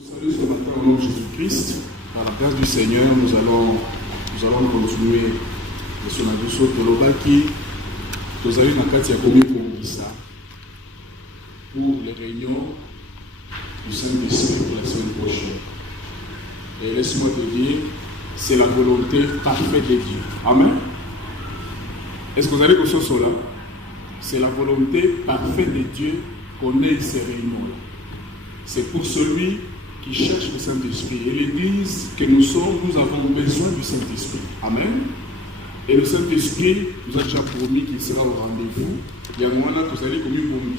Salut ce matin au nom de Jésus-Christ. Par la grâce du Seigneur, nous allons continuer le Sonabiso Tolobaki. Nous allons dans le commis pour ça pour les réunions du Saint-Esprit pour la semaine prochaine. Et laisse-moi te dire, c'est la volonté parfaite de Dieu. Amen. Est-ce que vous allez que ce soit là? C'est la volonté parfaite de Dieu qu'on ait ces réunions-là. C'est pour celui qui cherche le Saint-Esprit. Et l'Église que nous sommes, nous avons besoin du Saint-Esprit. Amen. Et le Saint-Esprit nous a déjà promis qu'il sera au rendez-vous. Il y a un moment où vous allez comme une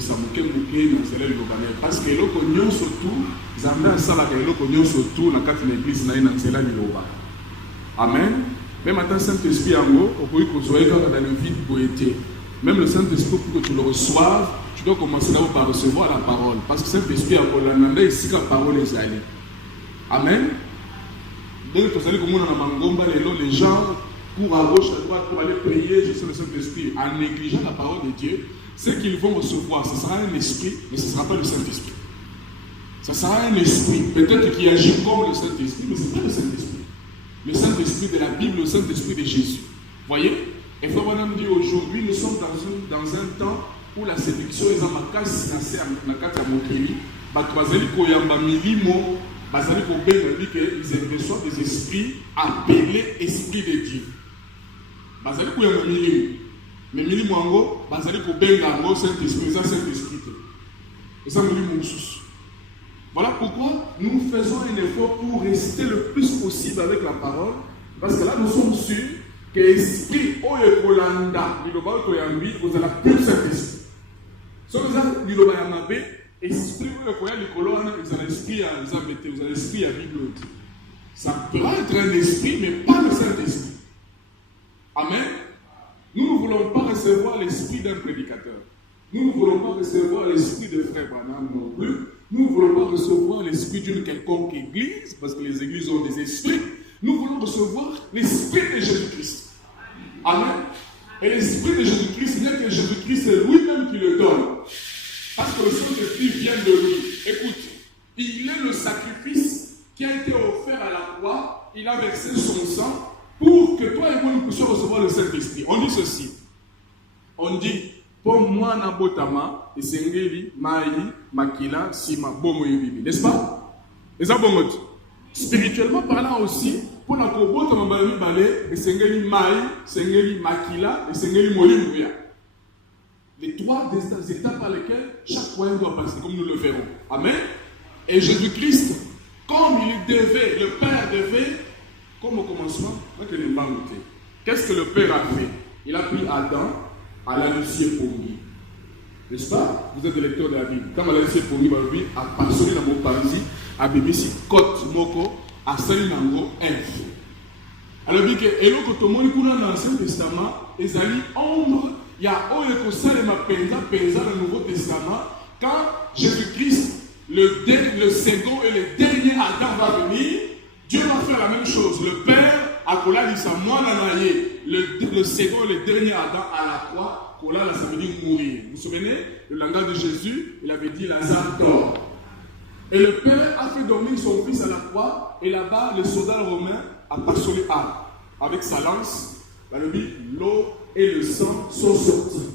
parce que l'ocognon surtout, Zambé a ça que l'ocognon surtout, dans quatre églises, dans l'église. Amen. Même maintenant, le Saint-Esprit, on peut dans le vide poété. Même le Saint-Esprit, pour que tu le reçoives, tu dois commencer d'abord par recevoir la parole. Parce que le Saint-Esprit a pour ici la parole est allée. Amen. Donc, vous allez comme on a les gens courent à gauche, à droite pour aller prier sur le Saint-Esprit en négligeant la parole de Dieu. Ce qu'ils vont recevoir, ce sera un esprit, mais ce ne sera pas le Saint-Esprit. Ce sera un esprit, peut-être qui agit comme le Saint-Esprit, mais ce n'est pas le Saint-Esprit. Le Saint-Esprit de la Bible, le Saint-Esprit de Jésus. Voyez? Et Frère Branham dit aujourd'hui, nous sommes dans un temps où la séduction est en makasi na kati ya mokili. Batwazeli koyamba milimo, bazali ko benga dit qu'ils reçoivent des esprits appelés esprits de Dieu. Bazali koyamba milimo. Mais milimo ango, bazali ko benga ango Saint-Esprit, ça Saint-Esprit. Et ça milimo mususu. Voilà pourquoi nous faisons un effort pour rester le plus possible avec la parole, parce que là nous sommes sûrs que l'esprit oye kolanda liloba toyambi ozala plus Saint-Esprit. Si vous avez liloba yamabe, esprit oye koya likolo wana ezala esprit ya nzambe te, ozala esprit ya Bible. Ça peut être un esprit, mais pas le Saint-Esprit. Amen. Nous ne voulons pas recevoir l'esprit d'un prédicateur. Nous ne voulons pas recevoir l'esprit de Frère Branham non plus. Nous ne voulons pas recevoir l'esprit d'une quelconque église, parce que les églises ont des esprits. Nous voulons recevoir l'esprit de Jésus-Christ. Amen. Et l'esprit de Jésus-Christ, il n'y a que Jésus-Christ, c'est lui-même qui le donne. Parce que le Saint-Esprit vient de lui. Écoute, il est le sacrifice qui a été offert à la croix. Il a versé son sang pour que toi et moi nous puissions recevoir le Saint-Esprit. On dit ceci. On dit, pour moi, Nabotama, Esengeli, Maï, Makila, Sima, Bomo Yubibi. N'est-ce pas? Et ça, bon mot. Spirituellement parlant aussi, pour la Kobota, Mambali Balé, Esengeli, Maï, Esengeli, Makila, Esengeli, Molimouya. Les trois étapes par lesquelles chaque croyant doit passer, comme nous le verrons. Amen. Et Jésus-Christ, comme il devait, le Père devait, comme au commencement, qu'est-ce que le Père a fait? Il a pris Adam à la Lucie Pongi. N'est-ce pas? Vous êtes le lecteur de la Bible. Quand la Lucie Pongi a passionné dans mon parisi, a BBC Côte Moko, a sali nango F. Alors, il dit que, et l'autre, tout le monde dans l'Ancien Testament, ils allaient ombre. Il y a dans le Nouveau Testament, quand Jésus-Christ, le second et le dernier Adam va venir, Dieu va faire la même chose. Le Père, à Kola, dit ça, moi, le second et le dernier Adam à la croix, Kola, ça veut dire mourir. Vous vous souvenez, le langage de Jésus, il avait dit Lazare dort. Et le Père a fait dormir son fils à la croix, et là-bas, le soldat romain a passionné avec sa lance, l'eau et le sang sont sortis.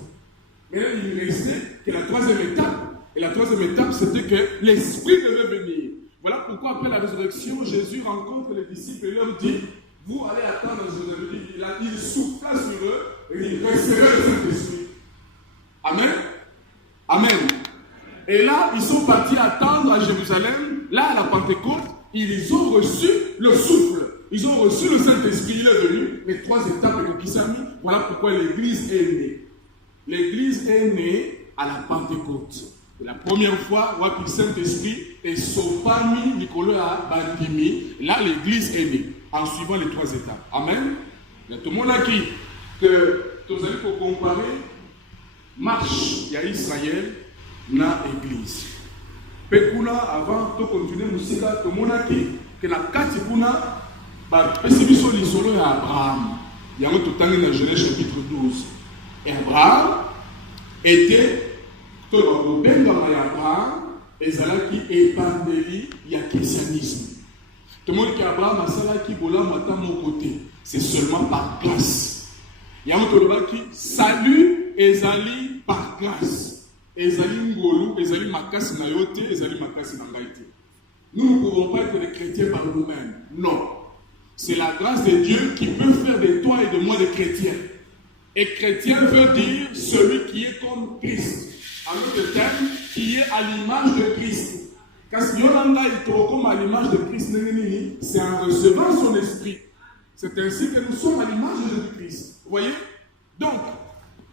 Mais là, il restait que la troisième étape. Et la troisième étape, c'était que l'Esprit devait venir. Voilà pourquoi, après la résurrection, Jésus rencontre les disciples et leur dit, vous allez attendre Jésus. Il souffla sur eux et il resterait le Saint-Esprit. Amen. Amen. Et là, ils sont partis attendre à Jérusalem. Là, à la Pentecôte, ils ont reçu le souffle. Ils ont reçu le Saint-Esprit, il est venu. Les trois étapes de Kisami, voilà pourquoi l'Église est née. L'Église est née à la Pentecôte. Et la première fois, le Saint-Esprit est Sopami, Nicolas Bandimi. Là, l'Église est née, en suivant les trois étapes. Amen. Il y a tout le monde qui, que vous allez comparer, marche, il y a Israël, na Église. Pekuna, avant de continuer, Moussika, tout le monde qui, que la Katipuna, Pessibiso l'isolo et Abraham. Il y a un tout dans Genèse chapitre 12. Et Abraham était, Abraham ezalaki épandeli ya christianisme. Tout le monde qui Abraham a salaki bola mata mon côté, c'est seulement par grâce. Yamo tolobaki salut ezali par grâce. Ezali ngolu, ezali makasi na yote, ezali makasi na ngaite. Nous ne pouvons pas être des chrétiens par nous-mêmes. Non. C'est la grâce de Dieu qui peut faire de toi et de moi des chrétiens. Et chrétien veut dire celui qui est comme Christ. En d'autres termes, qui est à l'image de Christ. Parce que Yolanda est comme à l'image de Christ, c'est en recevant son esprit. C'est ainsi que nous sommes à l'image de Jésus-Christ. Vous voyez? Donc,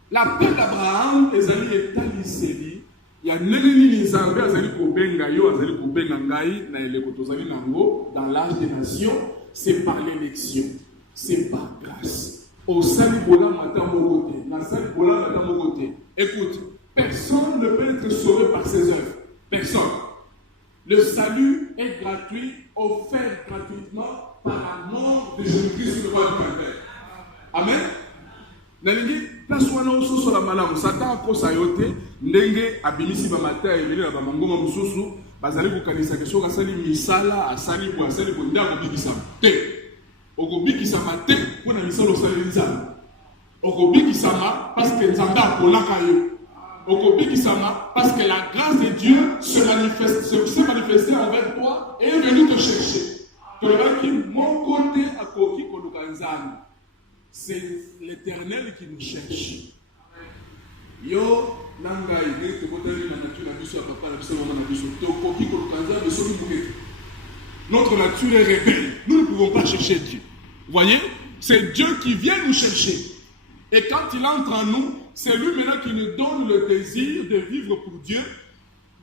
l'appel d'Abraham, ezali etaliseli, ya neneni nzambe azali kobenga yo, azali kobenga ngai na eleko tozali nango dans l'âge des nations, c'est par l'élection, c'est par grâce. Au sali bola mata mogote, na sali bola mata mogote. Écoute, personne ne peut être sauvé par ses œuvres. Personne. Le salut est gratuit, offert gratuitement par la mort de Jésus-Christ sur le roi du Calvaire. Amen. Nalingi place wana osusu la malamu Satan akosa yote ndenge abimisi ba mata elele na ba mangoma mususu bazali kukanisa ke soka sali misala asali bo asali bo ndango bikisa te okobikisa te pona misalo sali nzambe okobikisa parce que nzambe akolaka yo okobikisa parce que la grâce de Dieu s'est manifestée envers toi et est venue te chercher. Tolobaki mon côté akoki koluka nzambe. C'est l'Éternel qui nous cherche. Yo nangai ngeke botali na nature na biso papa na biso na biso tokoki kolukanza biso bibuke. Notre nature est rebelle. Nous ne pouvons pas chercher Dieu. Vous voyez? C'est Dieu qui vient nous chercher. Et quand il entre en nous, c'est lui maintenant qui nous donne le désir de vivre pour Dieu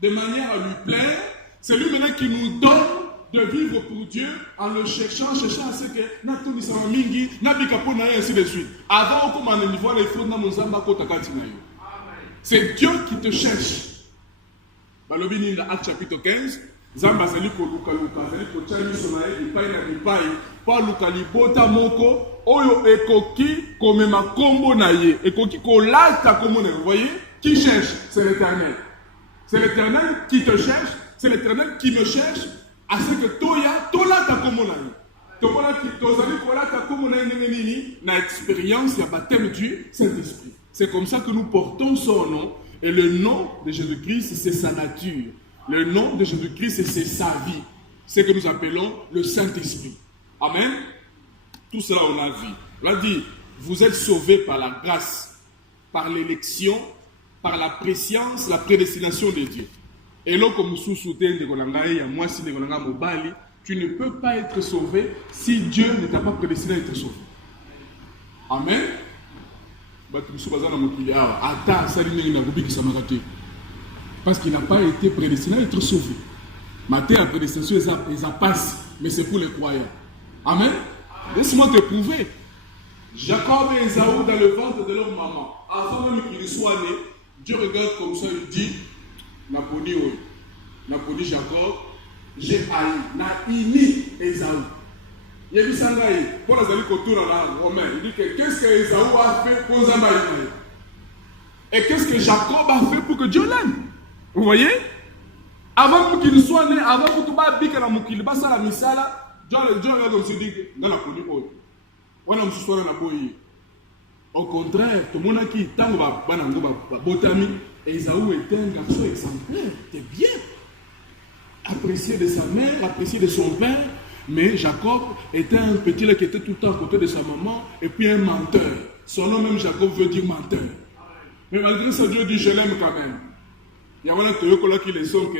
de manière à lui plaire. C'est lui maintenant qui nous donne de vivre pour Dieu en le cherchant à ce que Natoni Samamingi, Nabikapona et ainsi de suite. Avant qu'on m'en niveau les fonds dans mon zamba kotakatinayo. C'est Dieu qui te cherche. Balobini dans Acte chapitre 15, Zamba zali ko luka zali ko chani sonae di pai na di pai, pa luka libota moko oyo ekoki komema kombo na ye, ekoki ko lata kombo na, vous voyez? Qui cherche? C'est l'Éternel. C'est l'Éternel qui te cherche, c'est l'Éternel qui me cherche. À ce que tola ta komonai. Tola ki tozali kola ta komonai nini na expérience ya baptême du Saint-Esprit. C'est comme ça que nous portons son nom et le nom de Jésus-Christ c'est sa nature. Le nom de Jésus-Christ c'est sa vie. C'est que nous appelons le Saint-Esprit. Amen. Tout cela on a vu. On a dit vous êtes sauvés par la grâce, par l'élection, par la préscience, la prédestination de Dieu. Et là, comme tu ne peux pas être sauvé si Dieu ne t'a pas prédestiné à être sauvé. Amen. Parce qu'il n'a pas été prédestiné à être sauvé. Matin, la prédestination, ils passe, mais c'est pour les croyants. Amen. Laisse-moi te prouver. Jacob et Esaü dans le ventre de leur maman. Avant même qu'ils soient nés, Dieu regarde comme ça, il dit Naponi Jacob, j'ai haï, na ini Esaü. Il dit ça, pour la zali kotour dans la Romain, il dit que qu'est-ce que Esaü a fait pour Zamba et qu'est-ce que Jacob a fait pour que Dieu l'aime. Vous voyez? Avant qu'il soit né, avant que tu vas bien que la moukili basa la misala, Dieu regarde comme se dit que dans la poni oyo. On a me soit na boyi. Au contraire, tout le monde qui tango ba banango ba botami. Esaü était un garçon exemplaire, c'était bien. Apprécié de sa mère, apprécié de son père, mais Jacob était un petit là qui était tout le temps à côté de sa maman, et puis un menteur. Son nom même Jacob veut dire menteur. Mais malgré ça, Dieu dit je l'aime quand même. Il y a un autre qui les sont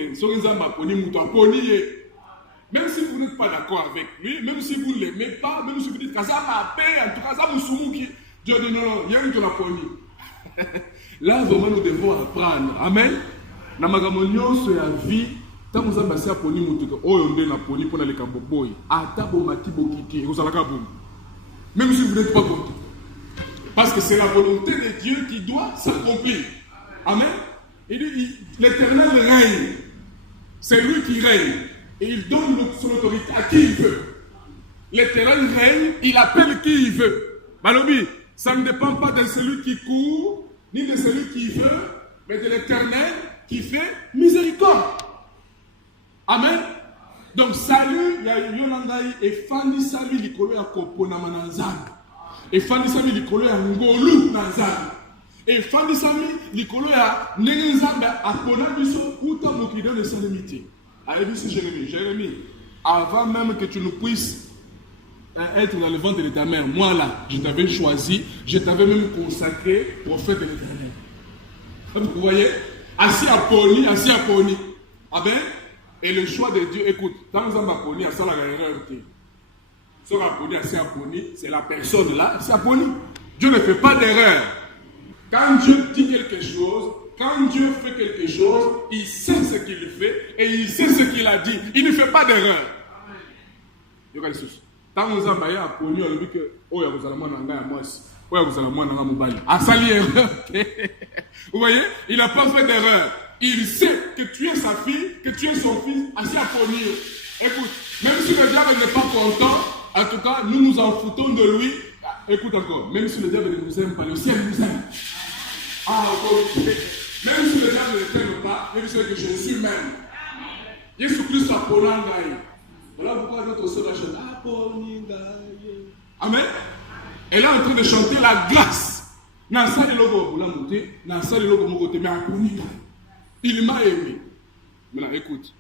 même si vous n'êtes pas d'accord avec lui, même si vous ne l'aimez pas, même si vous dites que ça m'a payé, en tout cas ça m'a Dieu dit non, il y a une qui l'a poni. Là, vraiment, nous devons apprendre. Amen. Namagamonyo sur la vie. Tant que vous avez passé à poni mutuka, oh on est na poni pour aller kamboboy. Atabo matibo kiki, vous allez kabou. Même si vous n'êtes pas content. Parce que c'est la volonté de Dieu qui doit s'accomplir. Amen. Il dit, l'Éternel règne. C'est lui qui règne. Et il donne son autorité à qui il veut. L'Éternel règne, il appelle qui il veut. Balobi, ça ne dépend pas de celui qui court, ni de celui qui veut, mais de l'Éternel qui fait miséricorde. Amen. Donc salut, il y a Yonangai et Fandi Sami Likolo ya Kopona Mananzana. Et Fandi Sami Likolo ya Ngolu Nanzana. Et Fandi Sami Likolo ya Nengenzamba Apona Biso Kuta Mokido de Salimité. Allez, Jérémie, avant même que tu ne puisses être dans le ventre de ta mère, moi là, je t'avais choisi, je t'avais même consacré prophète de l'Éternel. Vous voyez? Assis à Pony. Amen. Et le choix de Dieu, écoute, dans nous avons Pony, à ça la erreur. Ce qu'on a Pony, assis à Pony, c'est la personne là, assis à Pony. Dieu ne fait pas d'erreur. Quand Dieu dit quelque chose, quand Dieu fait quelque chose, il sait ce qu'il fait et il sait ce qu'il a dit. Il ne fait pas d'erreur. Quand nous avons à Pony, on dit que, oh, il y a un moi aussi. Vous voyez, il n'a pas fait d'erreur. Il sait que tu es sa fille, que tu es son fils, assis à Pony. Écoute, même si le diable n'est pas content, en tout cas, nous nous en foutons de lui. Écoute encore, même si le diable ne nous aime pas, le ciel nous aime. Même si le diable ne t'aime pas, même si que je suis même. Jésus-Christ a Ponangaï. Voilà pourquoi notre soeur a chanté Amen. Elle est en train de chanter la grâce. Il m'a aimé. Maintenant, écoute.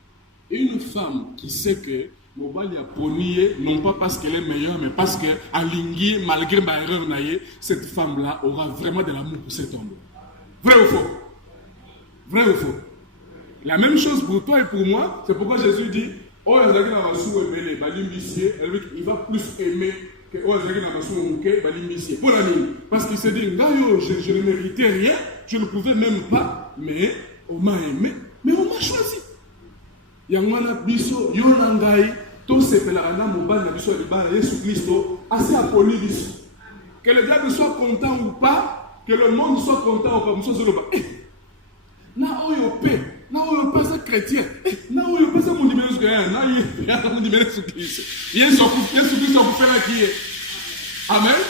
Une femme qui sait que Mobali a ponié, non pas parce qu'elle est meilleure, mais parce qu'elle a ligné, malgré ma erreur, cette femme-là aura vraiment de l'amour pour cet homme. Vrai ou faux? Vrai ou faux? La même chose pour toi et pour moi. C'est pourquoi Jésus dit il va plus aimer. Parce qu'il s'est dit, je ne méritais rien, je ne pouvais même pas, mais on m'a aimé, mais on m'a choisi. Yangwana biso, yonangai, to sepelana mobali biso libala Yesu Christo, assez appoli biso. Que le diable soit content ou pas, que le monde soit content ou pas, monsieur Zoloba. Na oyo pe, c'est chrétien. Na oyo pe c'est mon numéro que na y mon numéro Yesu Christ. Yesu Christ pour faire qui est. Amen.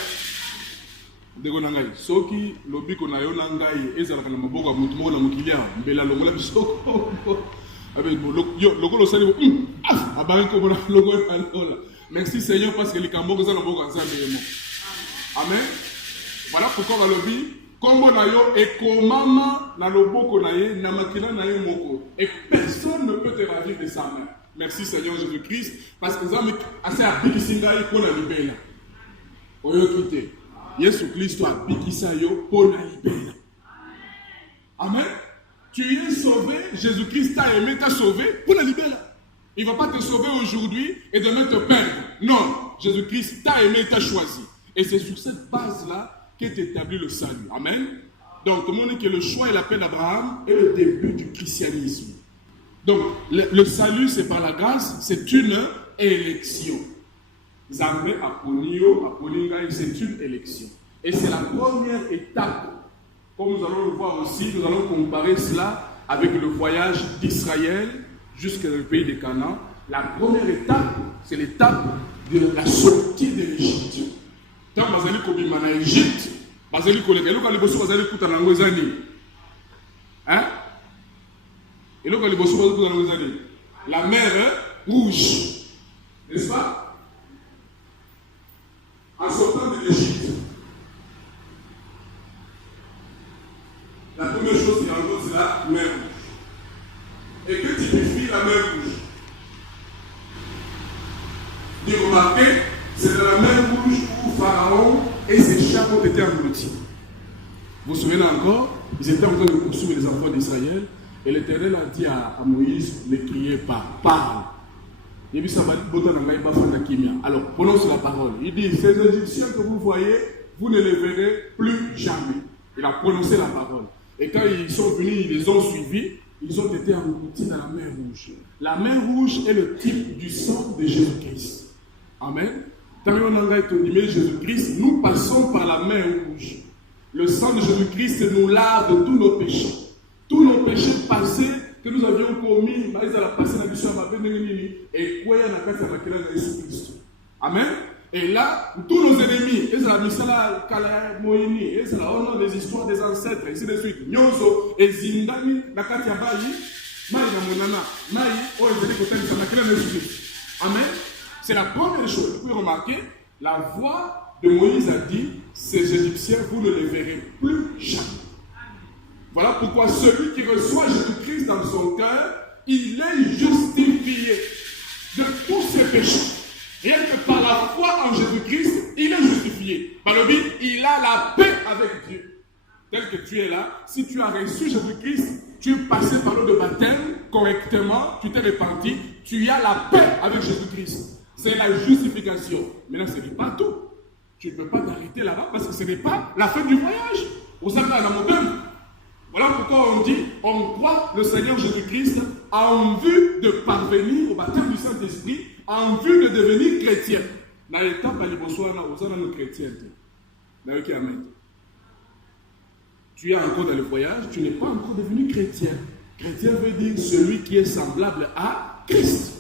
Dego nangai, soki lobiko na yo nangai ezala kana maboko mutu mo na mukilia mbela longola bisoko. Merci Seigneur parce que les Cambodges sont ensemble. Amen. Voilà pourquoi on va le dire. Comme na yo et komama na loboko na ye na makila na ye moko et personne ne peut te ravir de sa main. Merci Seigneur Jésus-Christ parce que ça assez abikisinga yi pour la libérer. Oyo kité. Jésus Christ a bikisa yo pour la libérer. Amen. Tu es sauvé, Jésus-Christ t'a aimé, t'a sauvé pour la libérer. Il ne va pas te sauver aujourd'hui et demain te perdre. Non, Jésus-Christ t'a aimé, t'a choisi. Et c'est sur cette base-là qu'est établi le salut. Amen. Donc, tout le monde dit que le choix et l'appel d'Abraham est le début du christianisme. Donc, le salut, c'est par la grâce, c'est une élection. Zambé Aponio, c'est une élection. Et c'est la première étape. Comme nous allons le voir aussi, nous allons comparer cela avec le voyage d'Israël jusqu'au pays de Canaan. La première étape, c'est l'étape de la sortie de l'Égypte. Quand vous allez en Égypte, vous allez la mer rouge, n'est-ce pas? En sortant de l'Égypte, la première chose qui rencontre, c'est la mer rouge. Et que signifie la mer rouge? Vous remarquez, c'est dans la mer rouge où Pharaon et ses chars ont été engloutis. Vous vous souvenez encore? Ils étaient en train de poursuivre les enfants d'Israël. Et l'Éternel a dit à Moïse, ne criez pas, parle. Alors, prononce la parole. Il dit, ces Égyptiens que vous voyez, vous ne les verrez plus jamais. Il a prononcé la parole. Et quand ils sont venus, ils les ont suivis, ils ont été engloutis dans la mer rouge. La mer rouge est le type du sang de Jésus-Christ. Amen. Quand on a été Jésus-Christ, nous passons par la mer rouge. Le sang de Jésus-Christ nous lave de tous nos péchés. Tous nos péchés passés que nous avions commis, et quoi y a Jésus-Christ. Amen. Et là, tous nos ennemis, et c'est la misala Kala Moïni, et c'est la honte des histoires des ancêtres, et ainsi de suite. Nyozo et Zindani, Nakatia Bali, Amen. C'est la première chose. Vous pouvez remarquer, la voix de Moïse a dit, ces Égyptiens, vous ne les verrez plus jamais. Voilà pourquoi celui qui reçoit Jésus-Christ dans son cœur, il est justifié de tous ses péchés. Rien que par la foi en Jésus-Christ, il est justifié. Par le but, il a la paix avec Dieu. Tel que tu es là, si tu as reçu Jésus-Christ, tu es passé par l'eau de baptême correctement, tu t'es repenti, tu as la paix avec Jésus-Christ. C'est la justification. Maintenant, ce n'est pas tout. Tu ne peux pas t'arrêter là-bas parce que ce n'est pas la fin du voyage. Vous savez, à la moderne. Voilà pourquoi on dit, on croit le Seigneur Jésus-Christ en vue de parvenir au baptême du Saint-Esprit, en vue de devenir chrétien. Dans l'étape à l'Ibosouana, aux hommes chrétiens. Amen. Tu es encore dans le voyage, tu n'es pas encore devenu chrétien. Chrétien veut dire celui qui est semblable à Christ.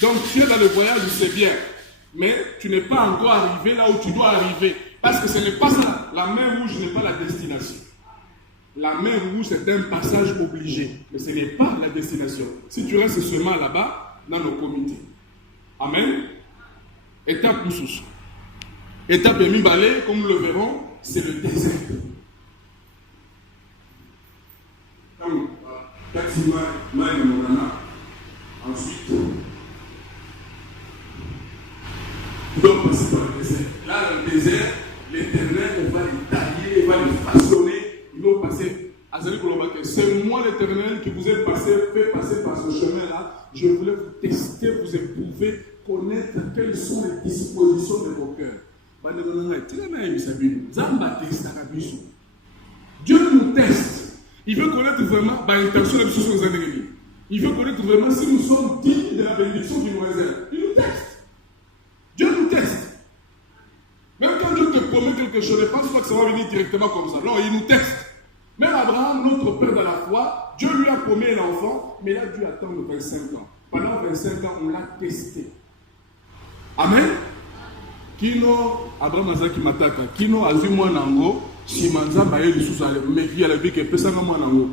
Donc tu es dans le voyage, c'est bien. Mais tu n'es pas encore arrivé là où tu dois arriver. Parce que ce n'est pas ça. La mer rouge n'est pas la destination. La mer rouge, c'est un passage obligé. Mais ce n'est pas la destination. Si tu restes seulement là-bas, dans nos comités. Amen. Étape Moussous. Étape Emi-Balé, comme nous le verrons, c'est le désert. Donc, ensuite, tu dois passer par le désert. Là, dans le désert, l'Éternel va les tailler, va les façonner. Ils vont passer. C'est moi l'Éternel qui vous ai fait passer par ce chemin-là. Je voulais vous tester, vous éprouver, connaître quelles sont les dispositions de vos cœurs. Dieu nous teste. Il veut connaître vraiment l'intention de nos ennemis. Il veut connaître vraiment si nous sommes dignes de la bénédiction qu'il nous réserve. Il nous teste. Dieu nous teste. Même quand Dieu te promet quelque chose, ne pense pas que ça va venir directement comme ça. Non, il nous teste. Même Abraham, notre père dans la foi, Dieu lui a promis un enfant, mais il a dû attendre 25 ans. Pendant 25 ans, on l'a testé. Amen. Kino, Abraham Azaki Mataka, Kino Azimwa Nango, Simanza Baye Lissousale, mais qui a la vie qui est pesant moi Nango,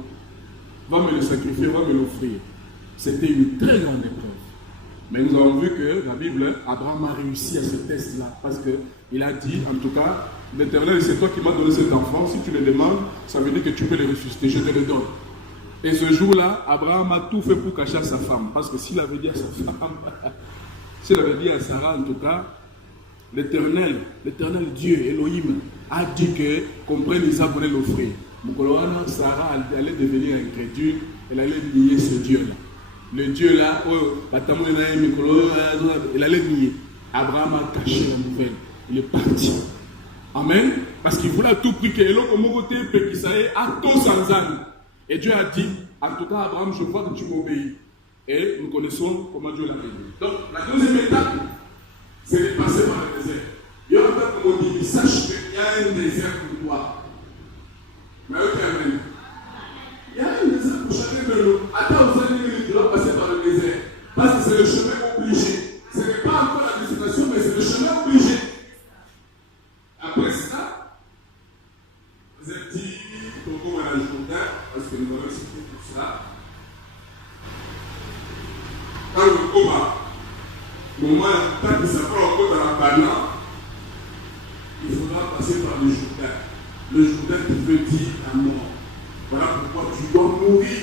va me le sacrifier, va me l'offrir. C'était une très grande épreuve. Mais nous avons vu que la Bible, Abraham a réussi à ce test-là, parce qu'il a dit, en tout cas, l'Éternel, c'est toi qui m'as donné cet enfant, si tu le demandes, ça veut dire que tu peux le ressusciter, je te le donne. Et ce jour-là, Abraham a tout fait pour cacher à sa femme, parce que s'il avait dit à sa femme, s'il avait dit à Sarah, en tout cas, l'Éternel Dieu, Elohim, a dit que, comprenne Isaac voulait l'offrir. Sarah allait devenir incrédule, elle allait nier ce Dieu-là. Le Dieu-là, elle allait nier. Abraham a caché la nouvelle. Il est parti. Amen. Parce qu'il voulait à tout prix que a tout sans âme. Et Dieu a dit, en tout cas, Abraham, je vois que tu m'obéis. Et nous connaissons comment Dieu l'a béni. Donc, la deuxième étape, c'est de passer par le désert. Il y a un temps comme on dit, sache qu'il y a un désert pour toi. Mais ok, amen. Il y a un désert pour chacun de nous. Attends, vous allez dire, tu dois passer par le désert. Parce que c'est le chemin obligé. Ce n'est pas encore la destination, mais c'est le chemin obligé. Après ça, vous êtes dit, Togo à la Jourdain, parce que nous allons expliquer tout cela. Quand le coma, moment quand il s'apprend encore dans la banane, il faudra passer par le Jourdain. Le Jourdain qui veut dire la mort. Voilà pourquoi tu dois mourir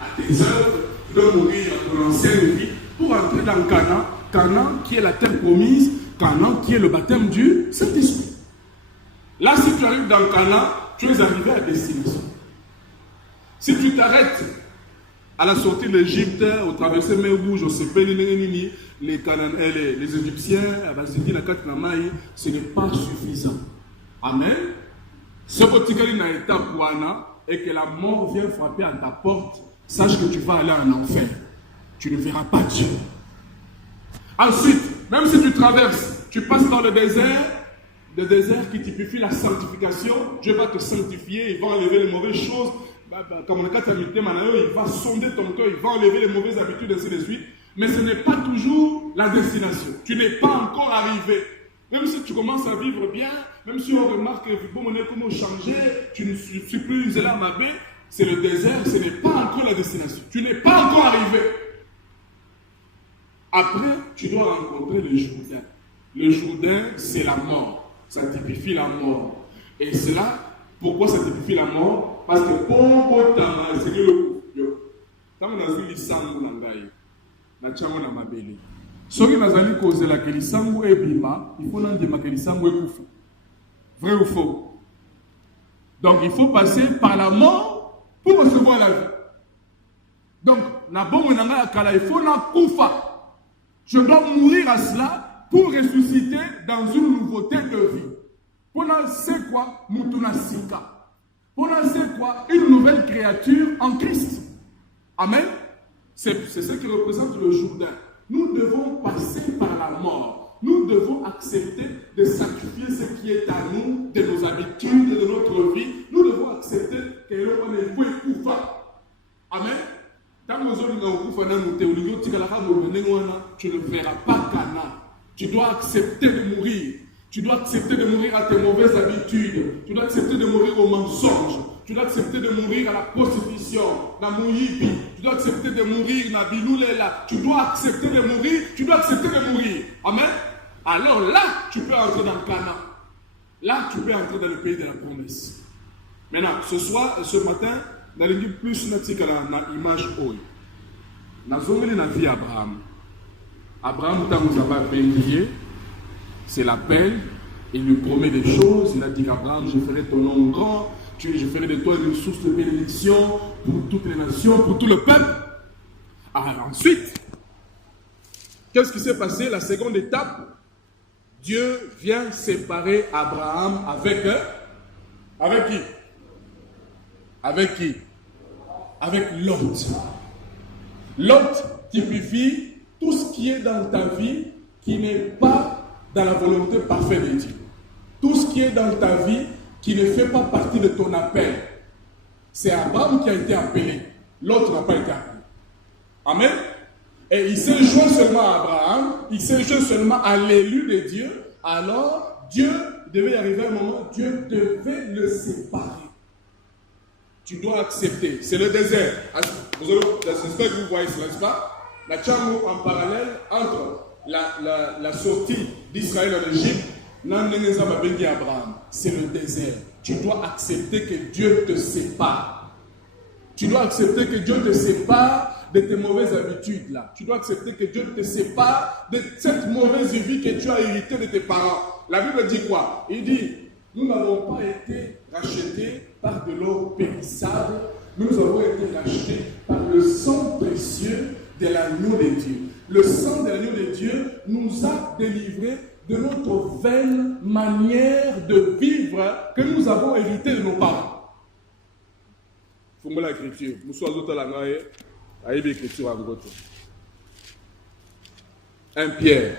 à tes œuvres, tu dois mourir à ton ancienne vie pour entrer dans Canaan, Canaan qui est la terre promise, Canaan qui est le baptême du Saint-Esprit. Là, si tu arrives dans Canaan, tu es arrivé à destination. Si tu t'arrêtes à la sortie de l'Égypte, au traversé de mer Rouge, au Sépé, les Égyptiens, ce n'est pas suffisant. Amen. Ce que tu as dans l'étape et que la mort vient frapper à ta porte, sache que tu vas aller en enfer. Tu ne verras pas Dieu. Ensuite, même si tu traverses, tu passes dans le désert qui typifie la sanctification, Dieu va te sanctifier, il va enlever les mauvaises choses. Comme le cas il va sonder ton cœur, il va enlever les mauvaises habitudes, ainsi de suite. Mais ce n'est pas toujours la destination. Tu n'es pas encore arrivé. Même si tu commences à vivre bien, même si on remarque que comment changer, tu ne suis plus là, c'est le désert, ce n'est pas encore la destination. Tu n'es pas encore arrivé. Après, tu dois rencontrer le Jourdain. Le Jourdain, c'est la mort. Ça typifie la mort. Et cela, pourquoi ça typifie la mort? Parce que pour temps, c'est le coup. Quand on a vu les sangs dans l'aïe, on a tchamon dans ma belle. Ce qui nous a dit cause la que les sangs est bima, il faut n'en dire que les sangs est koufou. Vrai ou faux? Donc il faut passer par la mort pour recevoir la vie. Donc, il faut na koufa. Je dois mourir à cela pour ressusciter dans une nouveauté de vie. Pour c'est quoi? Mutuna sika. Pour c'est quoi? Une nouvelle créature en Christ. Amen. C'est ce qui représente le Jourdain. Nous devons passer par la mort. Nous devons accepter de sacrifier ce qui est à nous, de nos habitudes, de notre vie. Nous devons accepter que l'on est fouet koufa. Amen. Tu ne verras pas Cana. Tu dois accepter de mourir. Tu dois accepter de mourir à tes mauvaises habitudes. Tu dois accepter de mourir au mensonge. Tu dois accepter de mourir à la prostitution, à la mouyibi. Tu dois accepter de mourir à la biloulela. Tu dois accepter de mourir. Tu dois accepter de mourir. Amen. Alors là, tu peux entrer dans le Cana. Là, tu peux entrer dans le pays de la promesse. Maintenant, ce matin, dans l'équipe plus natique à l'image haute. Dans la vie d'Abraham. Abraham, quand vous avez béni, c'est l'appel. Il lui promet des choses. Il a dit qu'Abraham, je ferai ton nom grand. Je ferai de toi une source de bénédiction pour toutes les nations, pour tout le peuple. Alors ensuite, qu'est-ce qui s'est passé? La seconde étape, Dieu vient séparer Abraham avec qui? Avec qui? Avec Lot. Lot typifie tout ce qui est dans ta vie qui n'est pas dans la volonté parfaite de Dieu. Tout ce qui est dans ta vie qui ne fait pas partie de ton appel. C'est Abraham qui a été appelé. L'autre n'a pas été appelé. Amen. Et il s'est joint seulement à Abraham, il s'est joint seulement à l'élu de Dieu. Alors, Dieu devait y arriver un moment, Dieu devait le séparer. Tu dois accepter. C'est le désert. J'espère que vous voyez cela, n'est-ce pas? La tchamou en parallèle entre la sortie d'Israël en Égypte, Abraham, c'est le désert. Tu dois accepter que Dieu te sépare. Tu dois accepter que Dieu te sépare de tes mauvaises habitudes là. Tu dois accepter que Dieu te sépare de cette mauvaise vie que tu as héritée de tes parents. La Bible dit quoi? Il dit, nous n'avons pas été rachetés par de l'or périssable, nous avons été rachetés par le sang précieux de l'agneau de Dieu. Le sang de l'agneau de Dieu nous a délivrés de notre vaine manière de vivre que nous avons hérité de nos parents. Il faut me l'écriture. Nous sommes autres langues, à l'écriture à Goto. 1 Pierre.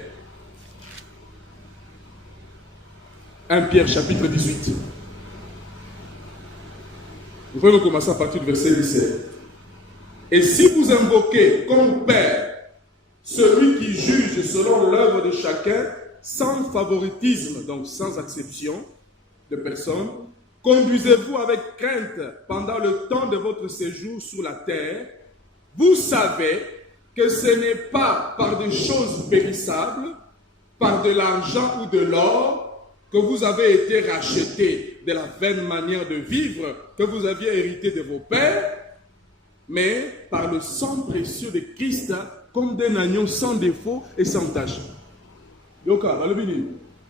1 Pierre chapitre 18. Nous allons commencer à partir du verset 17. Et si vous invoquez comme Père celui qui juge selon l'œuvre de chacun, sans favoritisme, donc sans exception de personne, conduisez-vous avec crainte pendant le temps de votre séjour sur la terre. Vous savez que ce n'est pas par des choses périssables, par de l'argent ou de l'or, que vous avez été rachetés de la vaine manière de vivre que vous aviez hérité de vos pères, mais par le sang précieux de Christ, comme d'un agneau sans défaut et sans tache. Yoka,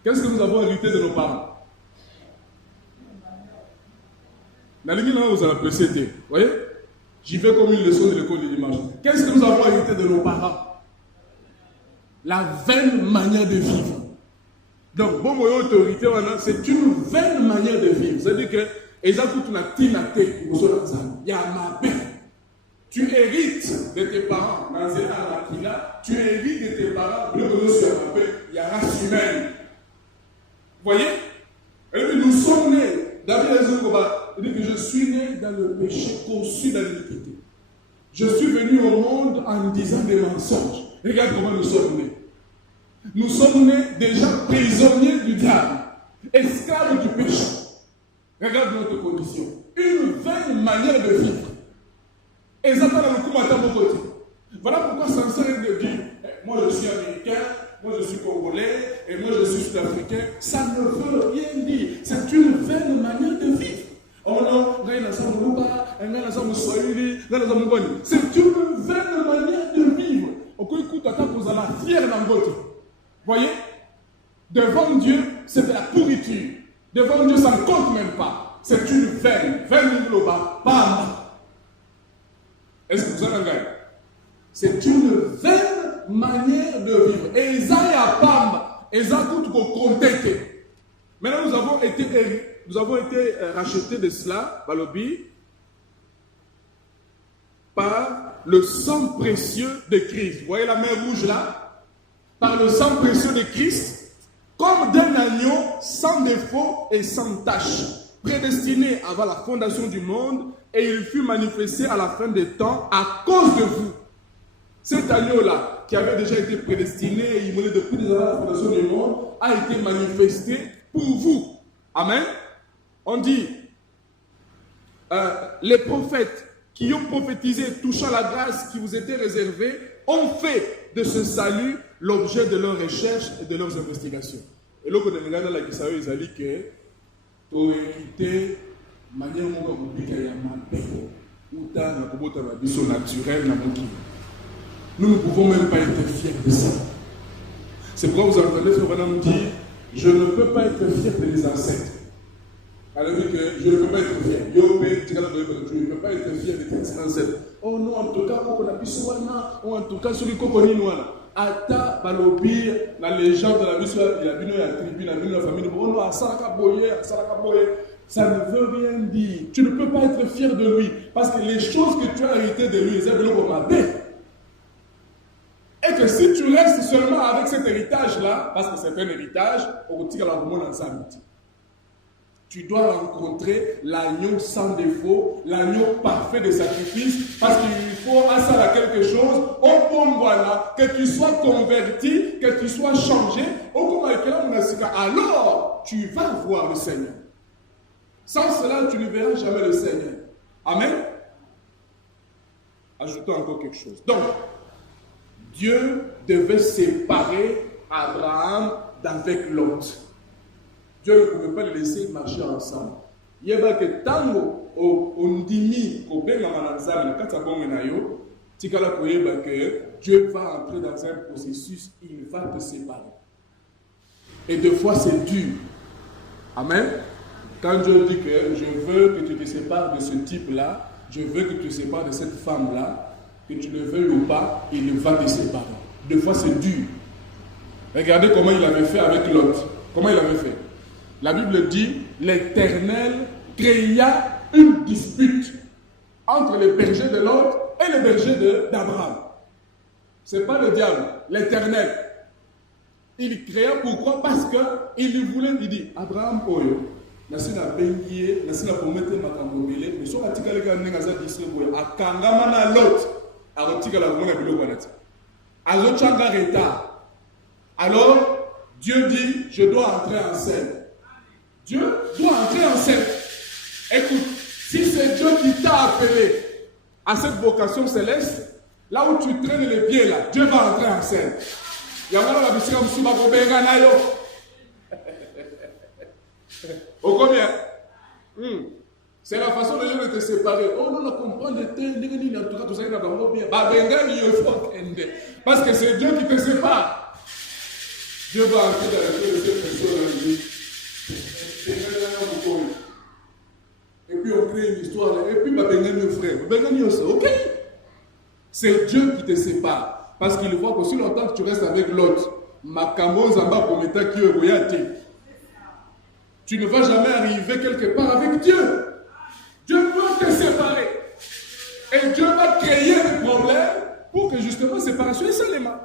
qu'est-ce que nous avons hérité de nos parents? Vous voyez? J'y vais comme une leçon de l'école de dimanche. Qu'est-ce que nous avons hérité de nos parents? La vaine manière de vivre. Donc, bon, mon autorité, c'est une vaine manière de vivre. C'est-à-dire que, tu hérites de tes parents. Tu hérites de tes parents. Il y a race humaine. Vous voyez? Et puis nous sommes nés. David il dit que je suis né dans le péché, conçu dans l'iniquité. Je suis venu au monde en disant des mensonges. Regarde comment nous sommes nés. Nous sommes nés déjà prisonniers du diable, esclaves du péché. Regarde notre condition. une vaine manière de vivre. Et ça dans le coup à mon côté. Voilà pourquoi ça sert de dire, moi je suis américain, moi je suis congolais, et moi je suis sud-africain. Ça ne veut rien dire. C'est une vaine manière de vivre. Oh non, c'est une vaine manière de vivre. Voyez, devant Dieu, c'est de la pourriture. Devant Dieu, ça ne compte même pas. C'est une vaine globale. Bam. Est-ce que vous avez un gars? C'est une vaine manière de vivre. Et Isaïe a Bam. Isaïe tout pour compter. Maintenant, nous avons été rachetés de cela, Balobi, par le sang précieux de Christ. Vous voyez la main rouge là? Par le sang précieux de Christ, comme d'un agneau sans défaut et sans tache, prédestiné avant la fondation du monde, et il fut manifesté à la fin des temps à cause de vous. Cet agneau-là, qui avait déjà été prédestiné et immolé depuis avant la fondation du monde, a été manifesté pour vous. Amen. On dit, les prophètes qui ont prophétisé touchant la grâce qui vous était réservée ont fait de ce salut l'objet de leurs recherches et de leurs investigations. Et là, quand on regarde la question, ils ont dit que pour éviter de manière naturelle, nous ne pouvons même pas être fiers de ça. C'est pourquoi vous entendez ce madame dire, je ne peux pas être fier de mes ancêtres. Alors que je ne peux pas être fier. Je ne peux pas être fier de tes ancêtres. Oh non, en tout cas, on a besoin, ou en tout cas, celui qu'on connaît, nous, Ata, Balobi, la légende de la vie, il a vu la tribu, il a vu la famille, oh non, Asaraka Boye. Ça ne veut rien dire. Tu ne peux pas être fier de lui, parce que les choses que tu as héritées de lui, c'est de l'eau comme et que si tu restes seulement avec cet héritage-là, parce que c'est un héritage, tu dois rencontrer l'agneau sans défaut, l'agneau parfait de sacrifice, parce qu'il faut à ça quelque chose, au bon voilà, que tu sois converti, que tu sois changé, alors tu vas voir le Seigneur. Sans cela, tu ne verras jamais le Seigneur. Amen. Ajoutons encore quelque chose. Donc, Dieu devait séparer Abraham d'avec Lot. Dieu ne pouvait pas les laisser marcher ensemble. Il y a que tango ondimi kobenga mananzala na kata bongenayo tikala koyeba que Dieu va entrer dans un processus, il va te séparer. Et des fois c'est dur. Amen. Quand Dieu dit que je veux que tu te sépares de ce type-là, je veux que tu te sépares de cette femme-là, que tu le veuilles ou pas, il va te séparer. Des fois c'est dur. Regardez comment il avait fait avec Lot. Comment il avait fait? La Bible dit, l'Éternel créa une dispute entre les bergers de Lot et les bergers d'Abraham. Ce n'est pas le diable, l'Éternel. Il créa pourquoi? Parce qu'il voulait, il dit, Abraham, oyo, nasina bengiye, nasina pomete makambobele, mais sur la tika lega nengaza distribué, a kangamana Lot, a rotika la rumona bilo wanati. A rochanga reta. Alors, Dieu dit, je dois entrer en scène. Dieu doit entrer en scène. Écoute, si c'est Dieu qui t'a appelé à cette vocation céleste, là où tu traînes les pieds là, Dieu va entrer en scène. Au combien? C'est la façon de Dieu de te séparer. Oh non, on comprend le temps, en tout cas, tout ça, il bien. Parce que c'est Dieu qui te sépare. Dieu va entrer dans la vie de cette personne. Et puis on crée une histoire. Et puis, mes frères, ok. C'est Dieu qui te sépare. Parce qu'il voit qu'aussi longtemps que tu restes avec l'autre, tu ne vas jamais arriver quelque part avec Dieu. Dieu doit te séparer. Et Dieu va créer des problèmes pour que justement séparation est seulement.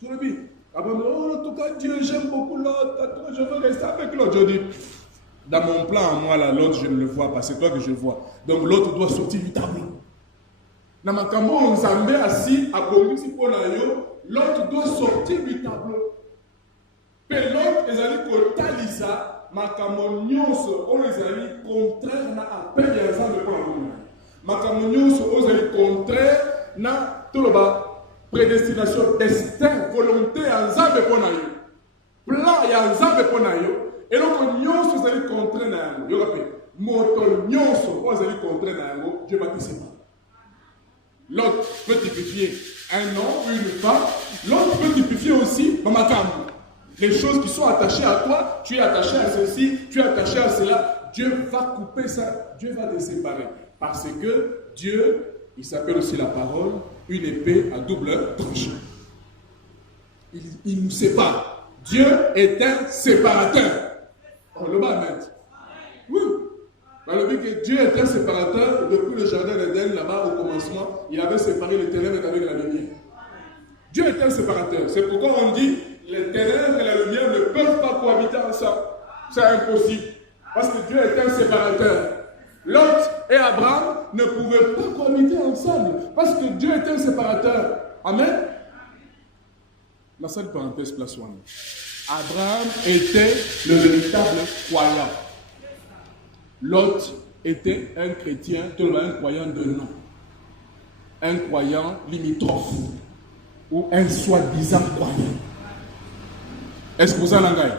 Tu le dis. Oh, en tout cas, Dieu, j'aime beaucoup l'autre. Je veux rester avec l'autre. Je dis, dans mon plan, moi, là, l'autre, je ne le vois pas. C'est toi que je vois. Donc, l'autre doit sortir du tableau. Dans ma cambo, on s'en met assis à Bomisi Polayo. L'autre doit sortir du tableau. Mais l'autre, ils allaient pour Talisa. makambo nyonso oyo ezali contraire na appel ya nzambe mpo na bomoi. Makambo nyonso oyo ezali contraire na toloba prédestination, destin, volonté ya nzambe mpo na yo, plan ya nzambe mpo na yo, eloko nyonso ezali contraire na yango. Yoka mpe moto nyonso oyo ezali contraire na yango, Dieu va te séparer. L'autre peut typifier un homme, une femme. L'autre peut typifier aussi Mamakambo. Les choses qui sont attachées à toi, tu es attaché à ceci, tu es attaché à cela. Dieu va couper ça, Dieu va te séparer. Parce que Dieu, il s'appelle aussi la parole, une épée à double tranchant. Il nous sépare. Dieu est un séparateur. On le bat maintenant. Oui. Alors, que Dieu est un séparateur depuis le jardin d'Éden, là-bas au commencement, il avait séparé les ténèbres avec la lumière. Dieu est un séparateur. C'est pourquoi on dit les ténèbres et la lumière ne peuvent pas cohabiter ensemble. C'est impossible. Parce que Dieu est un séparateur. Lot et Abraham ne pouvaient pas cohabiter ensemble. Parce que Dieu est un séparateur. Amen. La seule parenthèse place one. Abraham était le véritable croyant. Lot était un chrétien, un croyant de nom. Un croyant limitrophe. Ou un soi-disant croyant. Est-ce que vous en avez?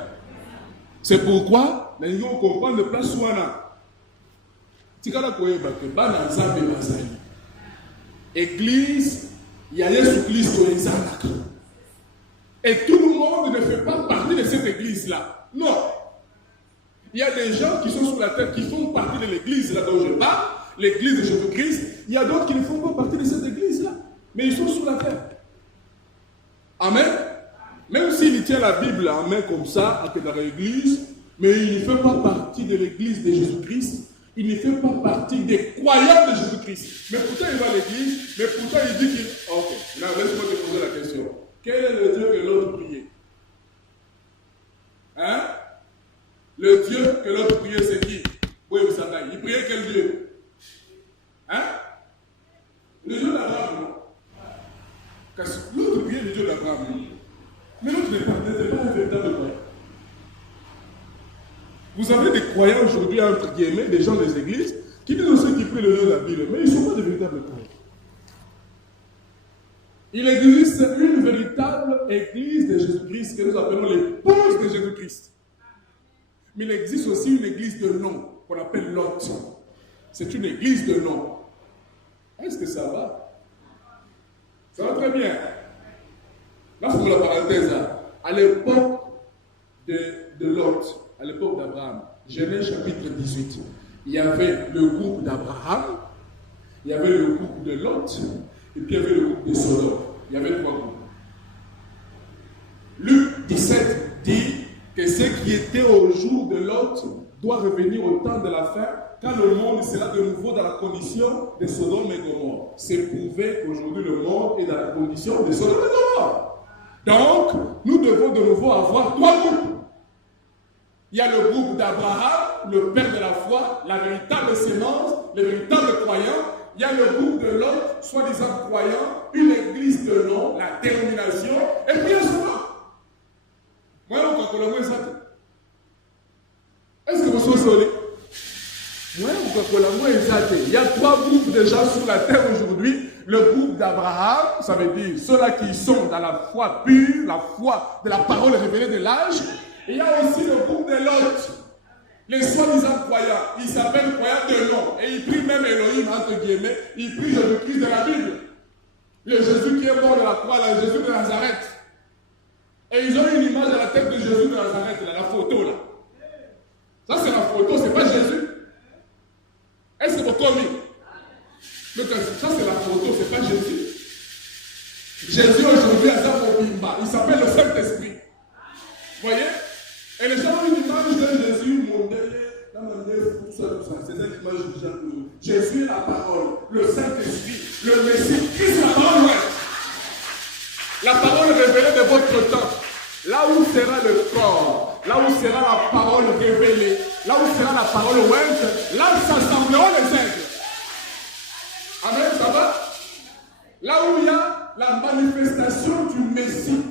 C'est pourquoi, nous devons comprendre le place wana. Tikala koyeba ke bana nzambe bazali. Église, il y a Jésus-Christ au ezalaka. Et tout le monde ne fait pas partie de cette église-là. Non. Il y a des gens qui sont sur la terre, qui font partie de l'église là dont je parle, l'église de Jésus-Christ. Il y a d'autres qui ne font pas partie de cette église-là. Mais ils sont sur la terre. Amen. Même s'il tient la Bible en main comme ça, à dans l'église, mais il ne fait pas partie de l'église de Jésus-Christ. Il ne fait pas partie des croyants de Jésus-Christ. Mais pourtant il va à l'église, mais pourtant il dit qu'il... Ok, là laisse-moi te poser la question. Quel est le Dieu que l'autre priait? Hein? Le Dieu que l'autre priait, c'est qui? Oui, vous savez. Il priait quel Dieu? Hein? Le Dieu d'Abraham, non? Parce que l'autre priait le Dieu d'Abraham. Mais l'autre n'est pas un véritable croyant. Vous avez des croyants aujourd'hui, entre guillemets, des gens des églises, qui disent aussi qu'ils prient le Dieu de la Bible, mais ils ne sont pas de véritables croyants. Il existe une véritable église de Jésus-Christ que nous appelons l'épouse de Jésus-Christ. Mais il existe aussi une église de nom qu'on appelle Lot. C'est une église de nom. Est-ce que ça va? Ça va très bien. Là, c'est pour la parenthèse. À l'époque de Lot, à l'époque d'Abraham, Genèse chapitre 18, il y avait le groupe d'Abraham, il y avait le groupe de Lot, et puis il y avait le groupe de Sodome. Il y avait trois groupes. Luc 17 dit que ce qui était au jour de Lot doit revenir au temps de la fin, quand le monde sera de nouveau dans la condition de Sodome et Gomorrhe. C'est prouvé qu'aujourd'hui le monde est dans la condition de Sodome et Gomorrhe. Donc, nous devons de nouveau avoir trois groupes. Il y a le groupe d'Abraham, le père de la foi, la véritable sémence, les véritables croyants. Il y a le groupe de Lot, soi-disant croyants, une église de nom, la dénomination, et puis il y a cela. Moi, on connaît ça. Est-ce que vous sont sauvés? Moi, on connaît ça. Il y a trois groupes de gens sur la terre aujourd'hui. Le groupe d'Abraham, ça veut dire ceux-là qui sont dans la foi pure, la foi de la parole révélée de l'âge. Et il y a aussi le groupe de Lot, les soi-disant croyants. Ils s'appellent croyants de nom. Et ils prient même Elohim, entre guillemets. Ils prient Jésus-Christ de la Bible. Le Jésus qui est mort de la croix, le Jésus de Nazareth. Et ils ont une image à la tête de Jésus de Nazareth, là, la photo là. Ça c'est la photo, c'est pas Jésus. Est-ce que vous comprenez? Ça c'est la photo, c'est pas Jésus. Jésus aujourd'hui a sa Bimba. Il s'appelle le Saint-Esprit. Vous voyez? Et les gens ont une image de Jésus mondial. Tout ça. C'est cette image de Jean. Jésus est la parole, le Saint-Esprit, le Messie. Christ la parole, ouais. La parole révélée de votre temps. Là où sera le corps, là où sera la parole révélée, là où sera la parole ointe, là s'assembleront les aigles. Amen, ça va? Là où il y a la manifestation du Messie,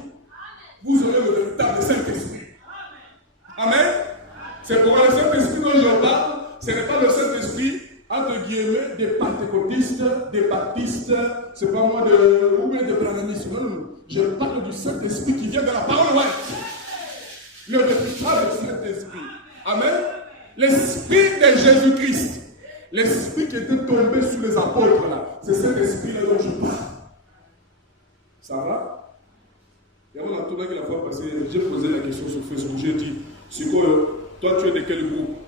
vous aurez le véritable Saint-Esprit. Amen. C'est des pentecôtistes, des baptistes, c'est pas moi ou bien des branhamistes. Non, non. Je parle du Saint-Esprit qui vient de la parole, ouais. Le véritable Saint-Esprit. Amen. L'Esprit de Jésus-Christ. L'Esprit qui était tombé sur les apôtres, là. C'est cet Esprit-là dont je parle. Ça va? Et on a tourné la fois passée, j'ai posé la question sur Facebook. J'ai dit, toi, tu es de quel groupe?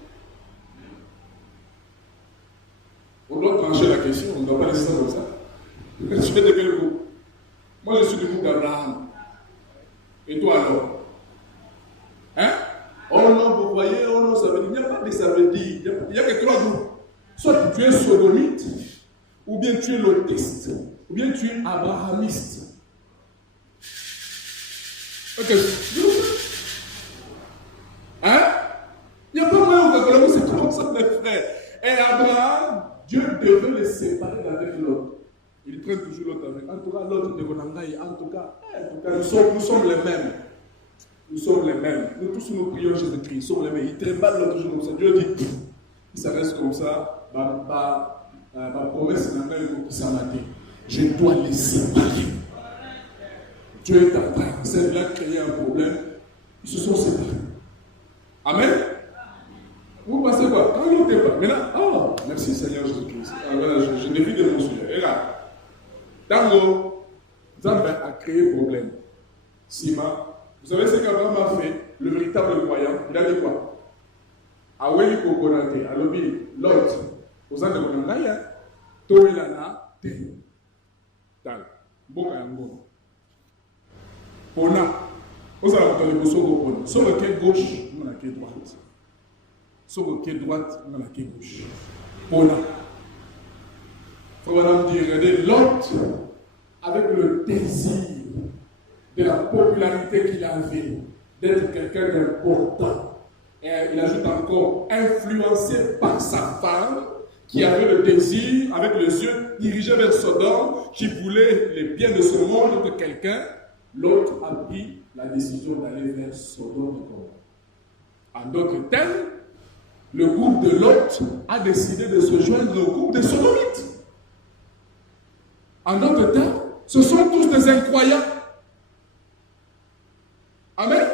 On doit trancher la question, on ne doit pas laisser ça comme ça. Tu es de quel groupe? Moi, je suis du groupe d'Abraham. Et toi alors? Hein? Oh non, vous voyez, oh non, ça veut dire, il n'y a pas de ça veut dire. Il n'y a que trois groupes. Soit tu es sodomite, ou bien tu es lotiste, ou bien tu es abrahamiste. Ok. Hein? Il n'y a pas moyen de dire, c'est comme ça, mes frères. Et Abraham, Dieu devait les séparer d'avec l'autre. Il traîne toujours l'autre avec. En tout cas, l'autre de Gonangaï, en tout cas, nous sommes les mêmes. Nous sommes les mêmes. Nous tous nous prions Jésus-Christ, nous sommes les mêmes. Il trimballe l'autre jour comme ça. Dieu dit, ça reste comme ça. Ma promesse n'a pas eu beaucoup de je dois les séparer. Dieu est en train, celle-là créé un problème. Ils se sont séparés. Amen. Vous pensez quoi? Quand il n'était pas. Maintenant, oh, merci Seigneur Jésus-Christ. Je défie de mon sujet. Et là, Tango, Zambé a créé problème. Sima, vous savez ce qu'Abraham a fait? Le véritable croyant, il a dit quoi? Aweli Kokonate, Alobi, Lot, aux ans de Konangaya, Toelana, Te, Tal, Boka Yango. Pona, aux alentours de Bosogo Pona. Sur le quai gauche, on a le quai droite. Sur le quai droite, on a le quai gauche. Pona. Il faut vraiment dire, regardez, Lot, avec le désir de la popularité qu'il avait, d'être quelqu'un d'important. Et il ajoute encore, influencé par sa femme, qui avait le désir, avec les yeux dirigés vers Sodome, qui voulait les biens de ce monde de quelqu'un, l'autre a pris la décision d'aller vers Sodome et Gomorrhe. En d'autres termes, le groupe de Lot a décidé de se joindre au groupe des Sodomites. En d'autres termes, ce sont tous des incroyants. Amen.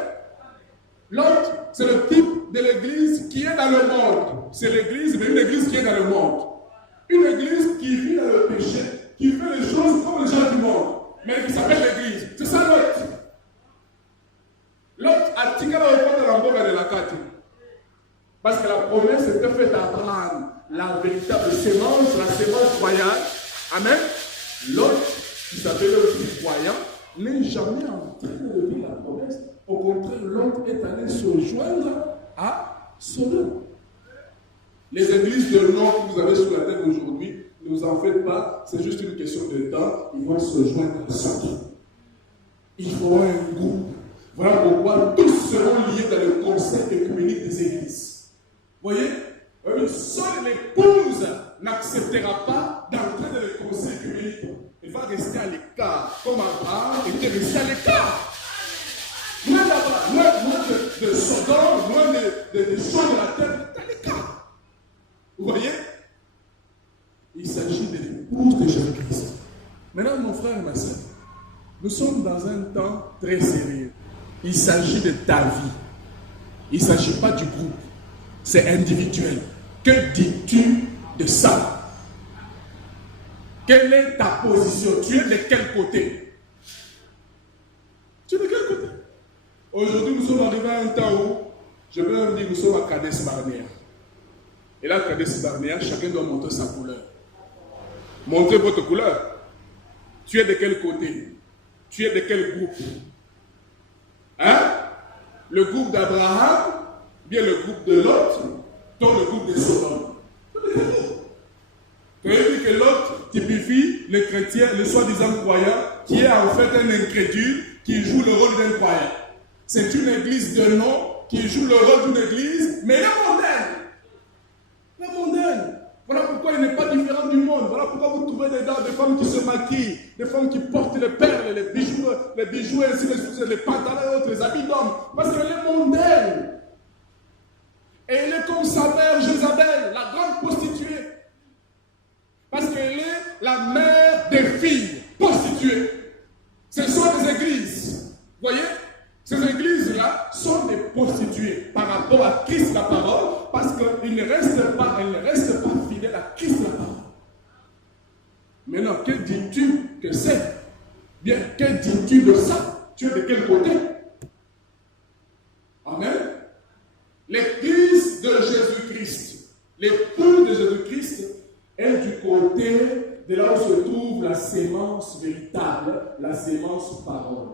L'autre, c'est le type de l'église qui est dans le monde. C'est l'église, mais une église qui est dans le monde. Une église qui vit dans le péché, qui fait les choses comme les gens du monde, mais qui s'appelle l'église. C'est ça l'autre. L'autre a tiré la réponse de la mort de la carte. Parce que la promesse était faite à Abraham, la véritable sémence, la sémence royale. Amen. L'autre, qui s'appelait aussi croyant, n'est jamais en train de vivre la promesse. Au contraire, l'autre est allé se joindre à Sodome. Les églises de nom que vous avez sur la terre aujourd'hui, ne vous en faites pas, c'est juste une question de temps, ils vont se joindre à Sodome. Il faut avoir un groupe. Voilà pourquoi tous seront liés dans le conseil écuménique des églises. Vous voyez, seule l'épouse n'acceptera pas d'entrer dans le conseil écuménique. Elle va rester à l'écart, comme Abraham était resté à l'écart. Loin de Sodome, loin des choses de la terre, à l'écart. Vous voyez? Il s'agit de l'épouse de Jésus-Christ. Maintenant, mon frère et ma soeur, nous sommes dans un temps très sérieux. Il s'agit de ta vie. Il ne s'agit pas du groupe. C'est individuel. Que dis-tu de ça? Quelle est ta position? Tu es de quel côté? Tu es de quel côté? Aujourd'hui, nous sommes arrivés à un temps où, je peux même dire, nous sommes à Kadesh Barnea. Et là, Kadesh Barnea, chacun doit montrer sa couleur. Montrez votre couleur. Tu es de quel côté? Tu es de quel groupe? Hein? Le groupe d'Abraham, bien le groupe de Lot, dans le groupe de Sodome. Quand il dit que Lot typifie le chrétien, le soi-disant croyant, qui est en fait un incrédule qui joue le rôle d'un croyant. C'est une église de nom qui joue le rôle d'une église, mais la mondaine. La mondaine. Voilà pourquoi il n'est pas différent du monde. Voilà pourquoi vous trouvez des femmes qui se maquillent, des femmes qui portent les perles, les bijoux ainsi de suite, les pantalons et autres, les habits d'hommes. Parce qu'elle est mondaine. Et elle est comme sa mère Jézabel, la grande prostituée. Parce qu'elle est la mère des filles prostituées. Ce sont des églises. Vous voyez? Ces églises-là sont des prostituées par rapport à Christ la parole, parce qu'elles ne restent pas fidèles à Christ la parole. Maintenant, que dis-tu que c'est? Bien, que dis-tu de ça? Tu es de quel côté? Amen. L'église de Jésus-Christ, l'époux de Jésus-Christ, est du côté de là où se trouve la sémence véritable, la sémence parole.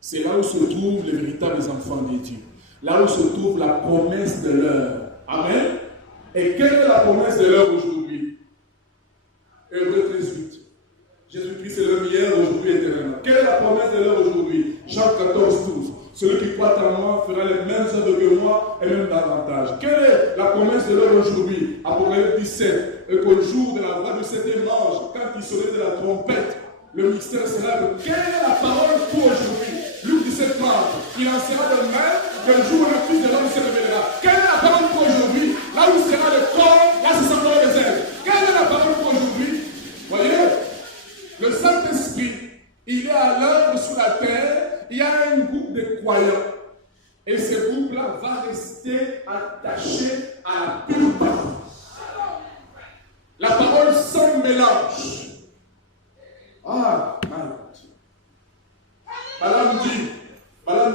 C'est là où se trouvent les véritables enfants de Dieu. Là où se trouve la promesse de l'heure. Amen. Et quelle est la promesse de l'heure aujourd'hui? Hébreux 13:8. Jésus-Christ est le hier, aujourd'hui, éternellement. Quelle est la promesse de l'heure aujourd'hui? Jean 14:12. Celui qui croit en moi fera les mêmes œuvres que moi et même davantage. Quelle est la promesse de l'heure aujourd'hui? Apocalypse 17. Et qu'au jour de la voix de cet ange, quand il sonnait de la trompette, le mystère sera de quelle est la parole pour aujourd'hui? Luc 17, 30. Il en sera de même que le jour où le Fils de l'homme se révélera. Quelle est la parole pour aujourd'hui? Là où sera le corps, là ce sera les ailes. Quelle est la parole pour aujourd'hui? Voyez, le Saint-Esprit, il est à l'œuvre sur la terre. Il y a un groupe de croyants. Et ce groupe-là va rester attaché à la pure parole. La parole sans mélange. Ah, Balaam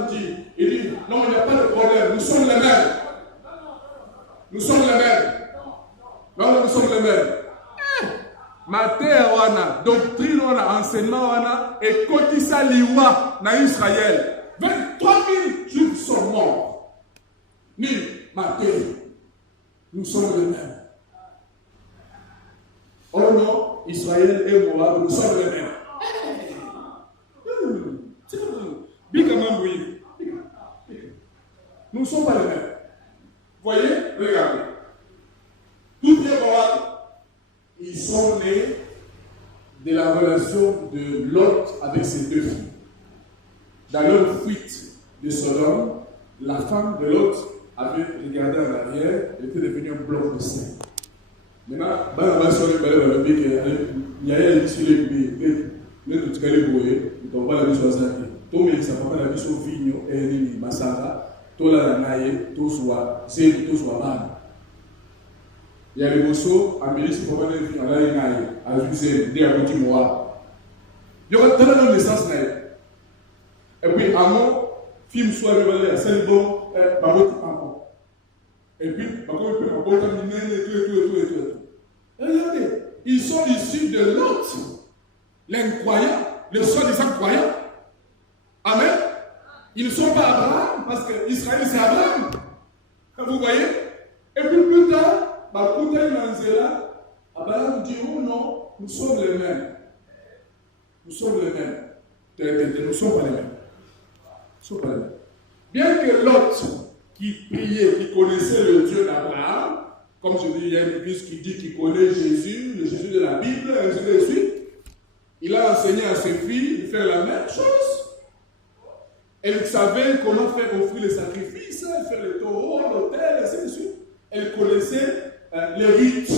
dit, il dit, non, il n'y a pas de problème, nous sommes les mêmes. Nous sommes les mêmes. Non, nous sommes les mêmes. Matière wana, doctrine wana, enseignement wana, et kotisa liwa na Israël. 23 000 juifs sont morts. Ni matière. Nous sommes les mêmes. Oh non, Israël et Moab, nous sommes les mêmes. Nous ne sommes pas les mêmes. Voyez, regardez. Tout est Moab. Ils sont nés de la relation de Lot avec ses deux filles. Dans leur fuite de Sodome, la femme de Lot avait regardé en arrière, elle était devenue un bloc de sel. Maintenant, il y a un sur les bébés, mais tout cas les bouées, ils n'ont pas la vie sur ça. Tout le monde ça va pas la vie sur Vigno et Nini, Massara, tout la naïe, tout soit, c'est tout soit mal. Il y a les bossos, à Mélis, pour voir les filles, on a les naïe, à Juzé, des à petit mois. Il y aura dans la naissance naïe. Et puis, à mon film soit révélé, à celle dont, Babot, encore. Et puis, Babot, Babot, et tout. Regardez, ils sont issus de l'autre, l'incroyant, le soi-disant croyant. Amen. Ils ne sont pas Abraham, parce qu'Israël c'est Abraham. Vous voyez? Et puis plus tard, Abraham dit, oh non, nous sommes les mêmes. Nous sommes les mêmes. Nous ne sommes pas les mêmes. Nous sommes pas les mêmes. Bien que Lot, qui priait, qui connaissait le Dieu d'Abraham, comme je dis, il y a une église qui dit qu'il connaît Jésus, le Jésus de la Bible, et ainsi de suite. Il a enseigné à ses filles de faire la même chose. Elle savait comment faire offrir les sacrifices, faire le taureau, l'autel, ainsi de suite. Elle connaissait les rites.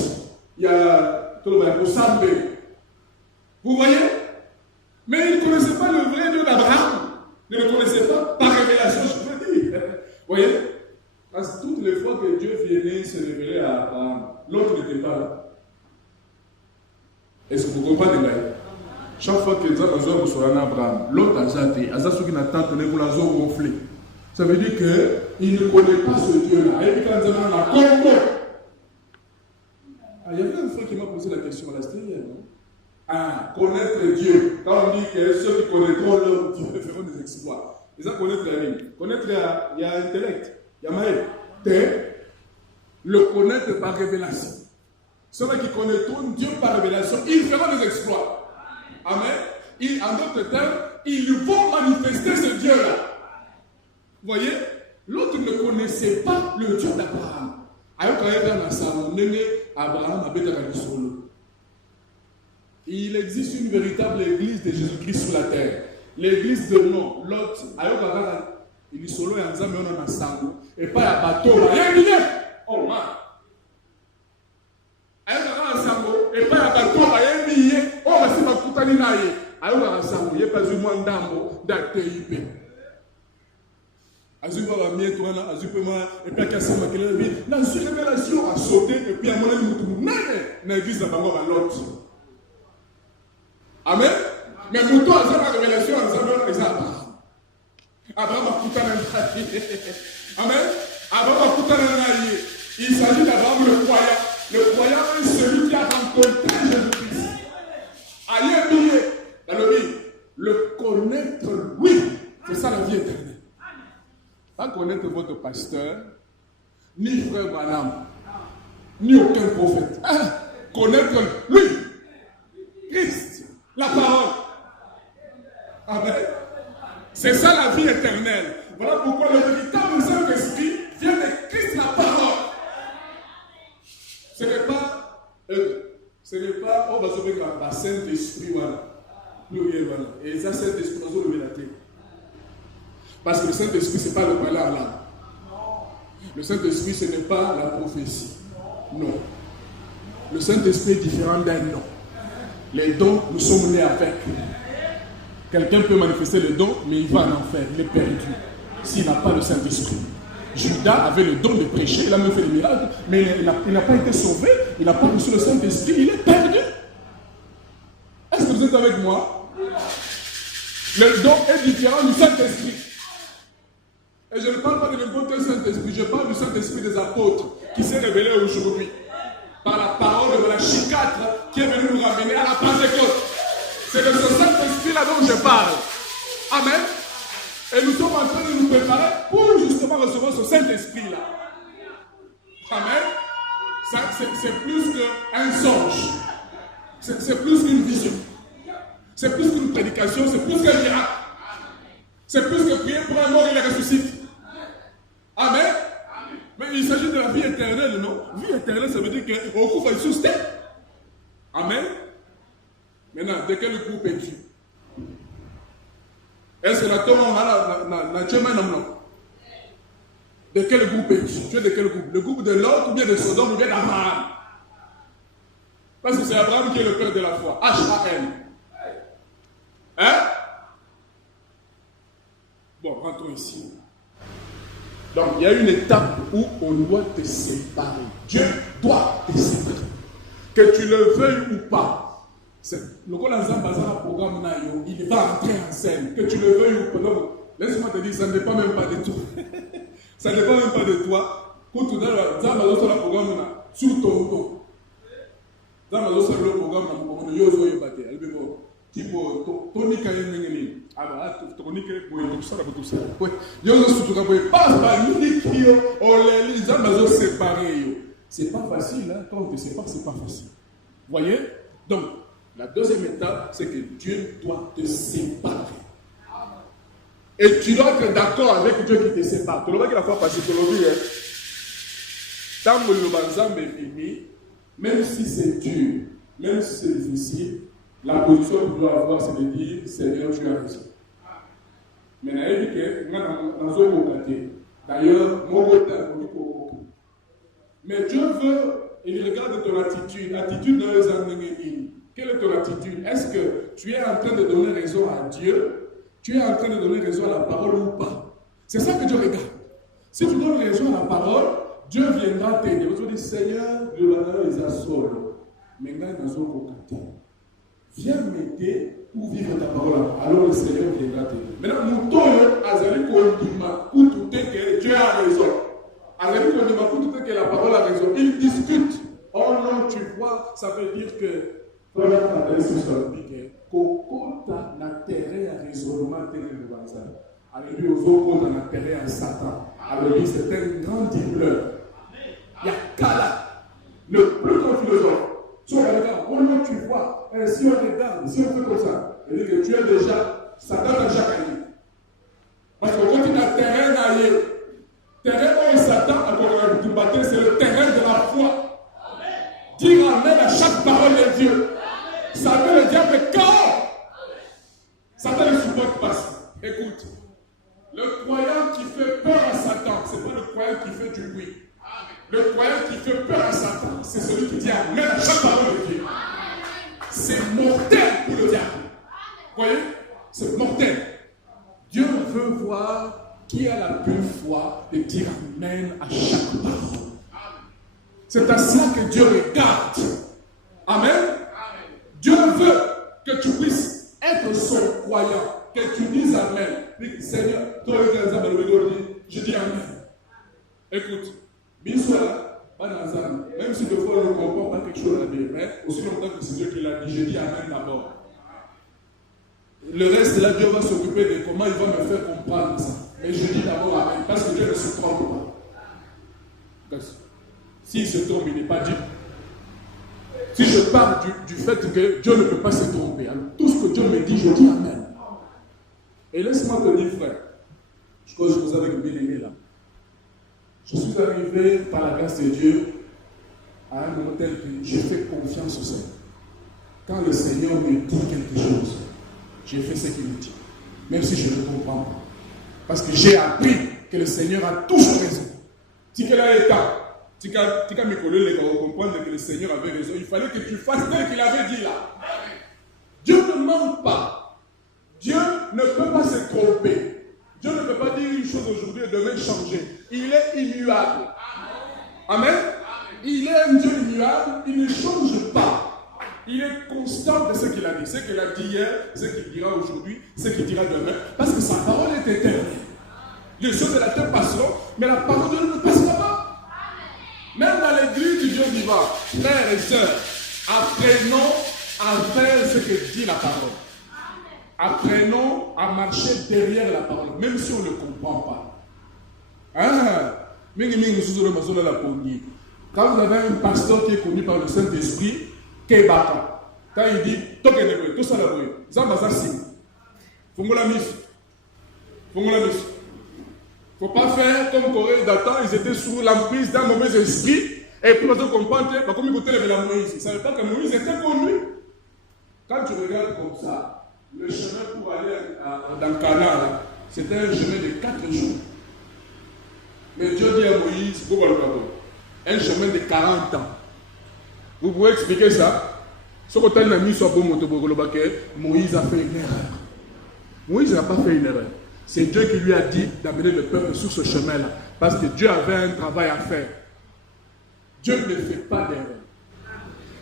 Il y a tout le monde au Sambé. Vous voyez? Mais il ne connaissait pas le vrai Dieu d'Abraham. Il ne le connaissait pas par révélation, je peux dire. Vous voyez? Parce que toutes les fois que Dieu venait se révéler à Abraham, l'autre n'était pas là. Est-ce que vous comprenez? Chaque fois que les gens ont besoin d'Abraham, l'autre a jeté, a ceux qui n'attendent que la zone gonflée. Ça veut dire qu'il ne connaît pas ce Dieu-là. Et puis quand ils ont la Congo. Il y avait un frère qui m'a posé la question à la hier, non? Ah, connaître Dieu. Quand on dit que ceux qui connaîtront leur Dieu feront des exploits. Ils ont connaître la ligne. Connaître, il y a intellect, il y a maïs. Le connaître par révélation. Ceux-là qui connaîtront Dieu par révélation, ils feront des exploits. Amen. En d'autres termes, ils vont manifester ce Dieu-là. Vous voyez, l'autre ne connaissait pas le Dieu d'Abraham. Il existe une véritable église de Jésus-Christ sur la terre. L'église de nom, l'autre, il est solo et ensemble, on a sango. Et pas à bateau, là. Oh man! Sango. Ninaye, Ayoka Sango, Yepazuma Ndambo, d'Acteip. Azuba va mieux tourner, Azupema, et puis à casser ma vie. Dans une révélation a sauté, et puis à mon avis, nous n'a l'église d'abord à l'autre. Amen. Mais Mouton a la révélation en Zabon et Zaba. Abraham a coupé un Amen. Abraham a coupé un. Il s'agit d'Abraham le croyant. Le croyant est celui qui a rencontré Jésus-Christ. Aïe, dans le vie, le connaître, oui, c'est ça la vie éternelle. Pas connaître votre pasteur, ni frère Branham, ni aucun prophète. Connaître lui, Christ, la parole. Amen. C'est ça la vie éternelle. Voilà pourquoi le véritable Saint-Esprit vient de Christ, la parole. Ce n'est pas, on va sauver le Saint-Esprit, voilà. Pluriel, voilà. Et ça, Saint-Esprit, on va lever la tête. Parce que le Saint-Esprit, ce n'est pas le parler à l'âme. Le Saint-Esprit, ce n'est pas la prophétie. Non. Le Saint-Esprit est différent d'un nom. Les dons, nous sommes nés avec. Quelqu'un peut manifester le don, mais il va en enfer. Il est perdu. S'il n'a pas le Saint-Esprit. Judas avait le don de prêcher, il a même fait des miracles, mais il n'a pas été sauvé, il n'a pas reçu le Saint-Esprit, il est perdu. Est-ce que vous êtes avec moi? Le don est différent du Saint-Esprit. Et je ne parle pas de n'importe quel Saint-Esprit, je parle du Saint-Esprit des apôtres qui s'est révélé aujourd'hui par la parole de la Chicatre qui est venue nous ramener à la Pentecôte. C'est de ce Saint-Esprit-là dont je parle. Amen. Et nous sommes en train de nous préparer pour justement recevoir ce Saint-Esprit-là. Amen. C'est plus qu'un songe. C'est plus qu'une vision. C'est plus qu'une prédication. C'est plus qu'un miracle. C'est plus que prier pour un mort et le ressuscite. Amen. Mais il s'agit de la vie éternelle, non? Vie éternelle, ça veut dire qu'on couvre sous terre. Amen. Maintenant, de quel groupe es-tu? Est-ce que la tombe n'a jamais non? De quel groupe es-tu? Tu es de quel groupe? Le groupe de Lot ou bien de Sodome ou bien d'Abraham? Parce que c'est Abraham qui est le père de la foi. H-A-M. Hein? Bon, rentrons ici. Donc, il y a une étape où on doit te séparer. Dieu doit te séparer. Que tu le veuilles ou pas. Le programme, il va entrer en scène. Que tu le veuilles ou pas. Donc, laisse-moi te dire, ça ne dépend même pas de toi. Ça ne dépend même pas de toi. Quand tu as le programme sur ton dos. Dans le programme, il y a un tipo Tony Kayemengeni. Alors, Tony Kayemengeni, tout ça, tout ça. Il y a un autre truc, pas les hommes séparés. C'est pas facile, hein. Quand on ne sait pas, c'est pas facile. Vous voyez? Donc, la deuxième étape, c'est que Dieu doit te séparer. Et tu dois être d'accord avec Dieu qui te sépare. Tu l'as vu la fois passée, tu l'as vu, hein? Tant que le banzam est fini, même si c'est dur, même si c'est difficile, la position que tu dois avoir, c'est de dire, Seigneur, tu as raison. Mais d'ailleurs, mais Dieu veut, il regarde ton attitude. Attitude dans les années. Quelle est ton attitude? Est-ce que tu es en train de donner raison à Dieu? Tu es en train de donner raison à la parole ou pas? C'est ça que Dieu regarde. Si tu donnes raison à la parole, Dieu viendra t'aider. Vous allez dire, Seigneur, Dieu va donner les assoles. Maintenant, viens m'aider pour vivre ta parole. Alors le Seigneur viendra t'aider. Maintenant, nous tous, Azali Kondima, pour tout est que Dieu a raison. Azali Kondima, pour tout est que la parole a raison. Ils discutent. Oh non, tu vois, ça veut dire que Kokota n'a terre à raisonnement tel que le Banzan. Alors lui, aux autres, on a terre à Satan. Alors lui, c'est un grand dipleur. Il y a Kala, le plus grand philosophe. Si on regarde, oh non, tu vois, si on regarde, si on fait comme ça, il dit que tu es déjà, Satan a déjà gagné. Parce que quand tu as terrain d'ailleurs, terrain où Satan a combattu, c'est le terrain de la foi. Dire amen à chaque parole de Dieu. Ça veut le diable quand Satan ne supporte pas ça. Écoute, le croyant qui fait peur à Satan, ce n'est pas le croyant qui fait du bruit. Le croyant qui fait peur à Satan, c'est celui qui dit amen à chaque parole de Dieu. C'est mortel pour le diable. Voyez, c'est mortel. Dieu veut voir qui a la pure foi de dire Amen à chaque parole. C'est à ça que Dieu regarde. Amen. Dieu veut que tu puisses être son croyant, que tu dises Amen. Dis, Seigneur, toi, je dis Amen. Écoute, même si des fois on ne comprend pas quelque chose à dire, mais aussi longtemps que c'est Dieu qui l'a dit, je dis Amen d'abord. Le reste, là, Dieu va s'occuper de comment il va me faire comprendre ça. Mais je dis d'abord Amen, parce que Dieu ne se trompe pas. S'il se trompe, il n'est pas Dieu. Si je parle du fait que Dieu ne peut pas se tromper, alors tout ce que Dieu me dit, je dis Amen. Et laisse-moi te dire, frère, je crois que je vous avais bien aimé là. Je suis arrivé par la grâce de Dieu à un moment tel que j'ai fait confiance au Seigneur. Quand le Seigneur me dit quelque chose, j'ai fait ce qu'il me dit, même si je ne comprends pas. Parce que j'ai appris que le Seigneur a toujours raison. Si quel a l'état, si quand mes collègues comprendre que le Seigneur avait raison, il fallait que tu fasses tel qu'il avait dit là. Dieu ne ment pas. Dieu ne peut pas se tromper. Dieu ne peut pas dire une chose aujourd'hui et demain changer. Il est immuable. Amen. Il est un Dieu immuable. Il ne change pas. Il est constant de ce qu'il a dit. Ce qu'il a dit hier, ce qu'il dira aujourd'hui, ce qu'il dira demain. Parce que sa parole est éternelle. Les choses de la terre passeront, mais la parole de Dieu ne passera pas. Même dans l'église du Dieu vivant, frères et sœurs, apprenons à faire ce que dit la parole. Apprenons à marcher derrière la parole, même si on ne comprend pas. Quand vous avez un pasteur qui est connu par le Saint-Esprit, Kebaka, quand il dit Tokenebe, tout ça là, Zambazassim, Fongola Mis, Fongola Mis. Il ne faut pas faire comme Corée d'antan, ils étaient sous l'emprise d'un mauvais esprit, et puis on comprend, comme ils écoutaient la Moïse. Ils ne savaient pas que Moïse était connu. Quand tu regardes comme ça, le chemin pour aller dans Canaan, c'était un chemin de 4 jours. Mais Dieu dit à Moïse, un chemin de 40 ans. Vous pouvez expliquer ça? Moïse a fait une erreur. Moïse n'a pas fait une erreur. C'est Dieu qui lui a dit d'amener le peuple sur ce chemin-là. Parce que Dieu avait un travail à faire. Dieu ne fait pas d'erreur.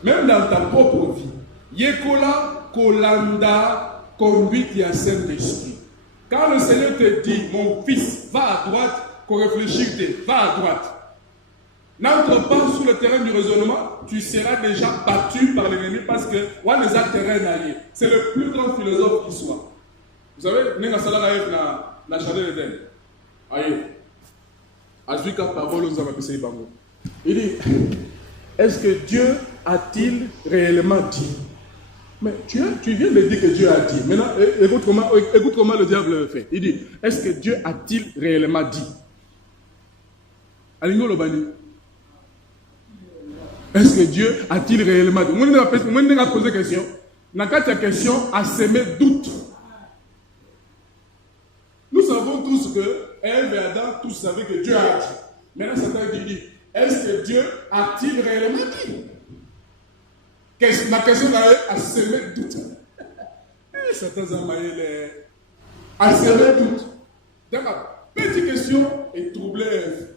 Même dans ta propre vie, Yekola, Kolanda, conduite et à Saint-Esprit. Quand le Seigneur te dit, mon fils, va à droite, qu'on réfléchisse, va à droite. N'entre pas sur le terrain du raisonnement, tu seras déjà battu par l'ennemi parce que c'est le plus grand philosophe qui soit. Vous savez, la chandelle d'Éden. Il dit, est-ce que Dieu a-t-il réellement dit? Mais tu viens de dire que Dieu a dit. Maintenant, écoute comment le diable le fait. Il dit, est-ce que Dieu a-t-il réellement dit? Est-ce que Dieu a-t-il réellement dit? Moi, je vais poser question. Dans cette question, a semé doute. Nous savons tous que Ève et Adam, tous savaient que Dieu a dit. Maintenant, Satan dit, est-ce que Dieu a-t-il réellement dit? Ma question a semé doute. Satan a semé doute. Donc, ma petite question est troublée Ève.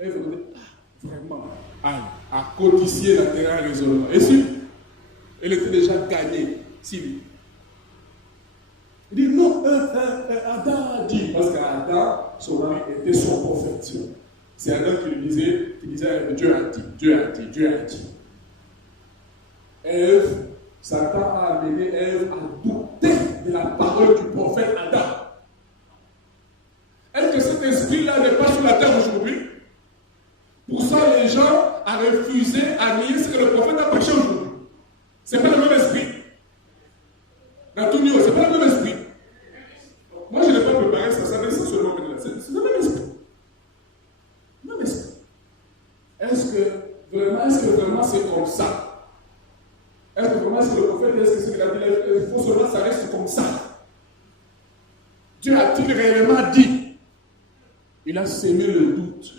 Ève dit, vraiment, à codicier la terre à raisonnement. Et si elle était déjà gagnée, si il dit non, Adam a dit, parce qu'Adam, son mari, était son prophète. C'est Adam qui lui disait, Dieu a dit, Dieu a dit, Dieu a dit. Ève, Satan a amené Ève à douter de la parole du prophète Adam. Est-ce que cet esprit-là n'est pas sur la terre aujourd'hui? Pour ça, les gens ont refusé à nier ce que le prophète a prêché aujourd'hui. Ce n'est pas le même esprit. Dans tout niveau, ce n'est pas le même esprit. Moi, je n'ai pas préparé ça, ça reste seulement maintenant. C'est le même esprit. Le même esprit. Est-ce que vraiment c'est comme ça? Est-ce que vraiment c'est le prophète? Est-ce que c'est ce qu'il a dit? Il faut seulement ça reste comme ça. Dieu a-t-il réellement dit? Il a sémé le doute.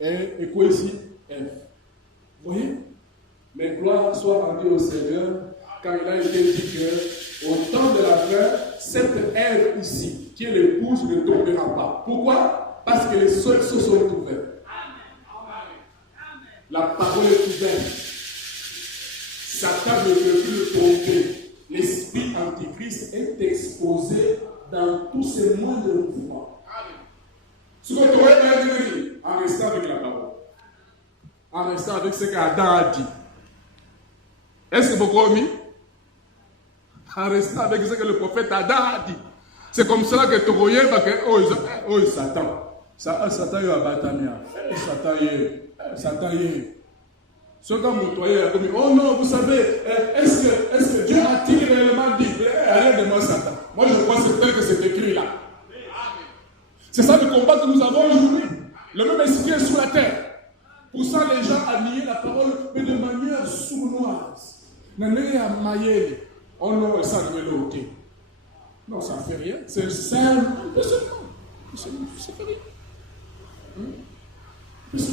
Et quoi ici? Ève. Vous voyez? Mais gloire soit rendue au Seigneur quand il a été dit que au temps de la fin, cette Ève ici, qui est l'épouse, ne tombera pas. Pourquoi? Parce que les cieux sont ouverts. La parole est ouverte. Satan ne peut plus le tromper. L'esprit antichrist est exposé dans tous ces moindres mouvements. Ce que tu aurais dit, en restant avec la parole, en restant avec ce qu'Adam a dit. Est-ce que vous comprenez? En restant avec ce que le prophète Adam a dit. C'est comme cela que tu voyais, oh Satan. Satan est abattamia. Satan est. Ce quand vous voyez, oh non, vous savez, est-ce que Dieu a-t-il réellement dit? Rien de moi, Satan. Moi, je crois que c'est tel que c'est écrit là. C'est ça le combat que nous avons aujourd'hui. Le même esprit est sur la terre. Pour ça, les gens annihilent la parole, mais de manière sournoise. Oh non, ça ne me l'ôte. Non, ça ne fait rien. C'est simple. Ça fait rien. Est-ce que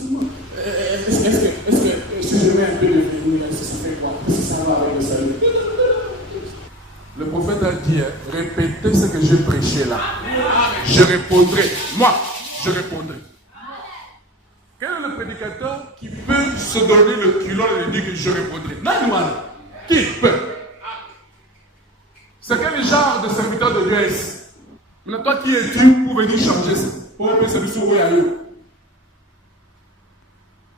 si je mets un peu de vernis, est-ce que ça fait quoi? Est-ce que ça va avec le salut? Le prophète a dit, répétez ce que j'ai prêché là. Je répondrai. Moi, je répondrai. Quel est le prédicateur qui peut se donner le culot et dire que je répondrai? Non, qui peut? C'est quel genre de serviteur de Dieu est-ce? Maintenant, toi qui es-tu pour venir changer ça? Pour un peu se sauver à eux.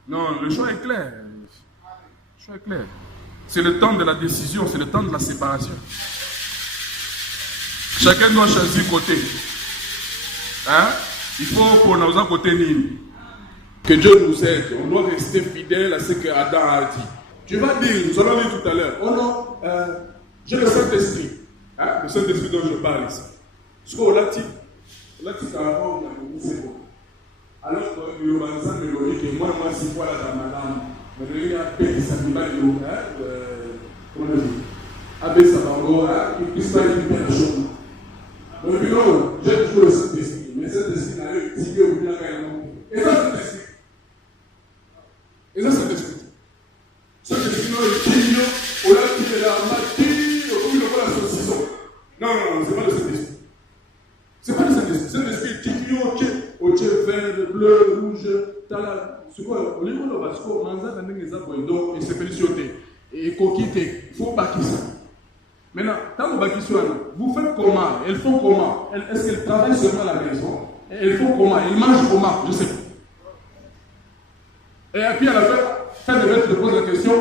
Non, le choix est clair. Le choix est clair. C'est le temps de la décision, c'est le temps de la séparation. Chacun doit choisir côté. Hein? Il faut prononcer côté Nini. Que Dieu nous aide. On doit rester fidèle à ce que Adam a dit. Tu vas dire, nous allons dire tout à l'heure, oh non, j'ai le Saint-Esprit. Hein? Le Saint-Esprit dont je parle ici. Ce qu'on l'a dit, carrément, c'est bon. Alors, le Banzan me l'a dit que moi, c'est quoi là dans ma langue? Mais il y a un peu de s'animal, comment on dit? Avec sa bango, il ne puisse pas dire une personne. Donc, non, j'ai toujours le Saint-Esprit. Mais Saint-Esprit n'a eu dit au bien carrément. Et ça, c'est l'Esprit. Et ça, c'est l'Esprit. Saint-Esprit, non, il dit, on l'a dit, il a mati, on a la saucisson. Non, c'est pas le Saint-Esprit. C'est pas le Saint-Esprit. Saint-Esprit, il dit, ok, vert, bleu, rouge, tala. C'est quoi? Au niveau de Vasco, Manza, dans les arbres, donc, il s'est félicité. Et coquité, il faut bâtir ça. Maintenant, quand vous bâtissez, vous faites comment? Elles font comment? Est-ce qu'elles travaillent seulement à la maison? Elles font comment? Elles mangent comment? Je ne sais pas. Et puis à la fin de mettre pose la question,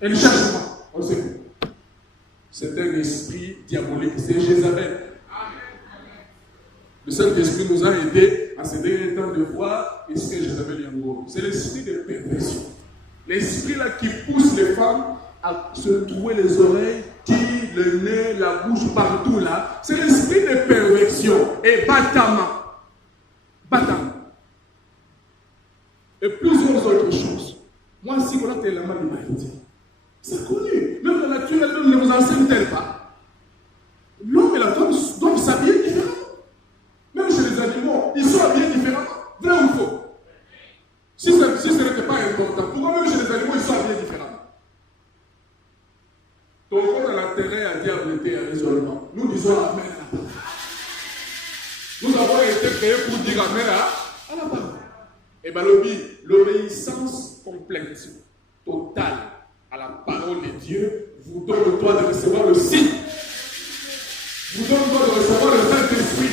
elles cherchent comment? On ne sait pas. C'est un esprit diabolique, c'est Jézabel. Le Saint-Esprit nous a aidés à ces derniers temps de voir ce que Jézabel est en gros. C'est l'esprit de perversion. L'esprit là qui pousse les femmes à se trouer les oreilles, le nez, la bouche, partout là. C'est l'esprit de perversion et bâtiment. Et plusieurs autres choses. Moi, si on a tellement d'humanité, c'est connu. Même la nature, elle ne vous enseigne-t-elle pas? L'homme et la femme doivent s'habiller différemment. Même chez les animaux, ils sont habillés différemment. Vrai ou faux? Si ce n'était pas important, pourquoi même chez les animaux, ils sont habillés différemment? Ton corps a l'intérêt à diableter à l'isolement. Nous disons Amen à la parole. Nous avons été créés pour dire Amen à la parole. Et bien, l'obéissance complète, totale à la parole de Dieu vous donne le droit de recevoir le signe. Vous donne le droit de recevoir le Saint-Esprit.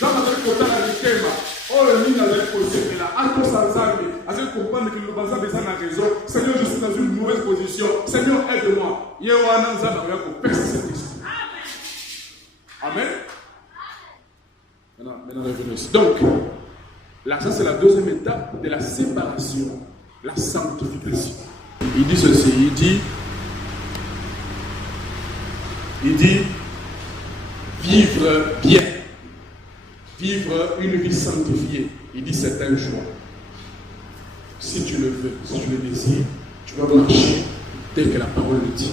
Dans notre total à l'Ikema, oh le mine avec le Seigneur là, à tous ensemble, à ce comprendre que le bazar des gens a raison. Seigneur, je suis dans une mauvaise position. Seigneur, aide-moi. Yehoana Zaba pour percer cet esprit. Amen. Maintenant, revenons ici. Donc, là, ça c'est la deuxième étape de la séparation, la sanctification. Il dit ceci, il dit vivre bien, vivre une vie sanctifiée. Il dit c'est un choix. Si tu le veux, si tu le désires, tu vas marcher tel que la parole le dit.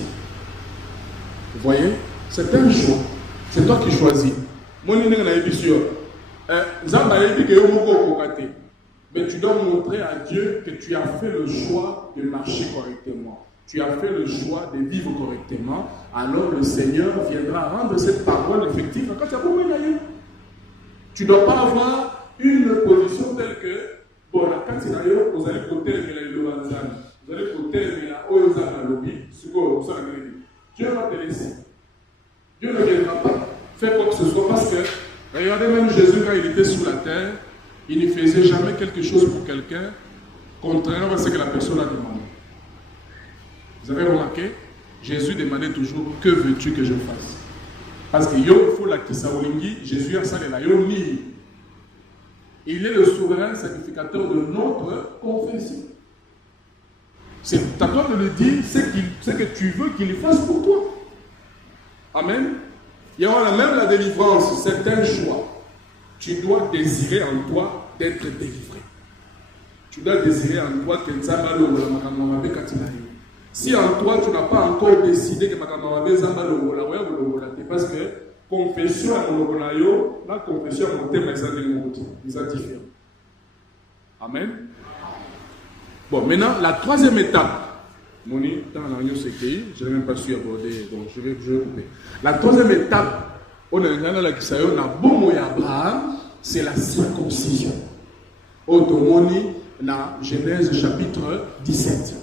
Vous voyez? C'est un choix. C'est toi qui choisis. Mais tu dois montrer à Dieu que tu as fait le choix de marcher correctement. tu as fait le choix de vivre correctement, alors le Seigneur viendra rendre cette parole effective. Tu ne dois pas avoir une position telle que, bon, quand il y a vous allez côté vous allez côté Dieu va te laisser. Dieu ne viendra pas faire quoi que ce soit parce que, regardez même Jésus quand il était sous la terre, il ne faisait jamais quelque chose pour quelqu'un, contrairement à ce que la personne a demandé. Vous avez remarqué? Jésus demandait toujours, que veux-tu que je fasse? Parce que yo, il faut la kisaolingi, Jésus a salé la yo ni. Il est le souverain sacrificateur de notre confession. C'est à toi de le dire, ce que tu veux qu'il fasse pour toi. Amen. Il y aura même la délivrance, c'est un choix. Tu dois désirer en toi d'être délivré. Tu dois désirer en toi que si en toi tu n'as pas encore décidé que parce que confession à la confession à mon thème ils sont différents. Amen. Bon, maintenant la troisième étape, Moni, dans l'agneau séqué, je n'ai même pas su aborder, donc je vais couper. La troisième étape, on a Abraham, c'est la circoncision. Automoni, dans Genèse chapitre 17.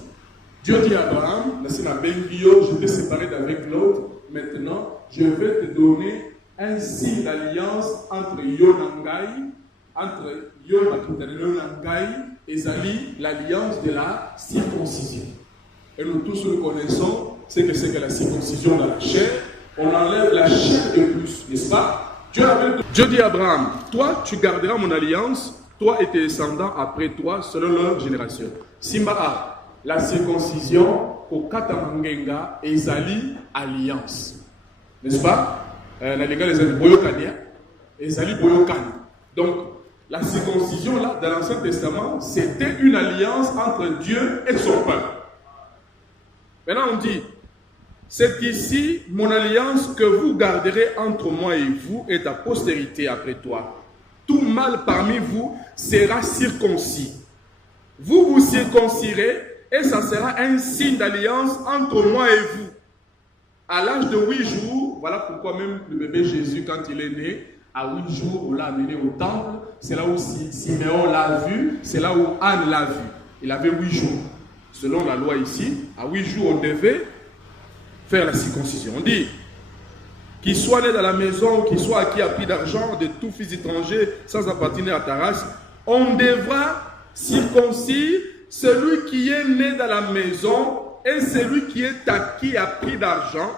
Dieu dit à Abraham, je t'ai séparé d'avec l'autre, maintenant je vais te donner un signe d'alliance entre Yonangai, entre Yonangai et Zali, l'alliance de la circoncision. Et nous tous nous connaissons ce que c'est que la circoncision dans la chair. On enlève la chair de plus, n'est-ce pas? Dieu dit à Abraham, toi tu garderas mon alliance, toi et tes descendants après toi, selon leur génération. Simba, la circoncision, au Katamangenga et Zali, alliance. N'est-ce pas? Donc, la circoncision, là, dans l'Ancien Testament, c'était une alliance entre Dieu et son peuple. Maintenant, on dit, c'est ici mon alliance que vous garderez entre moi et vous et ta postérité après toi. Tout mâle parmi vous sera circoncis. Vous vous circoncirez et ça sera un signe d'alliance entre moi et vous. À l'âge de 8 jours, voilà pourquoi même le bébé Jésus, quand il est né, à 8 jours, on l'a amené au temple. C'est là où Siméon l'a vu, c'est là où Anne l'a vu. Il avait 8 jours. Selon la loi ici, à 8 jours, on devait faire la circoncision. On dit, qu'il soit né dans la maison, qu'il soit acquis à prix d'argent, de tout fils étranger, sans appartenir à ta race, on devra circoncire celui qui est né dans la maison et celui qui est acquis à prix d'argent.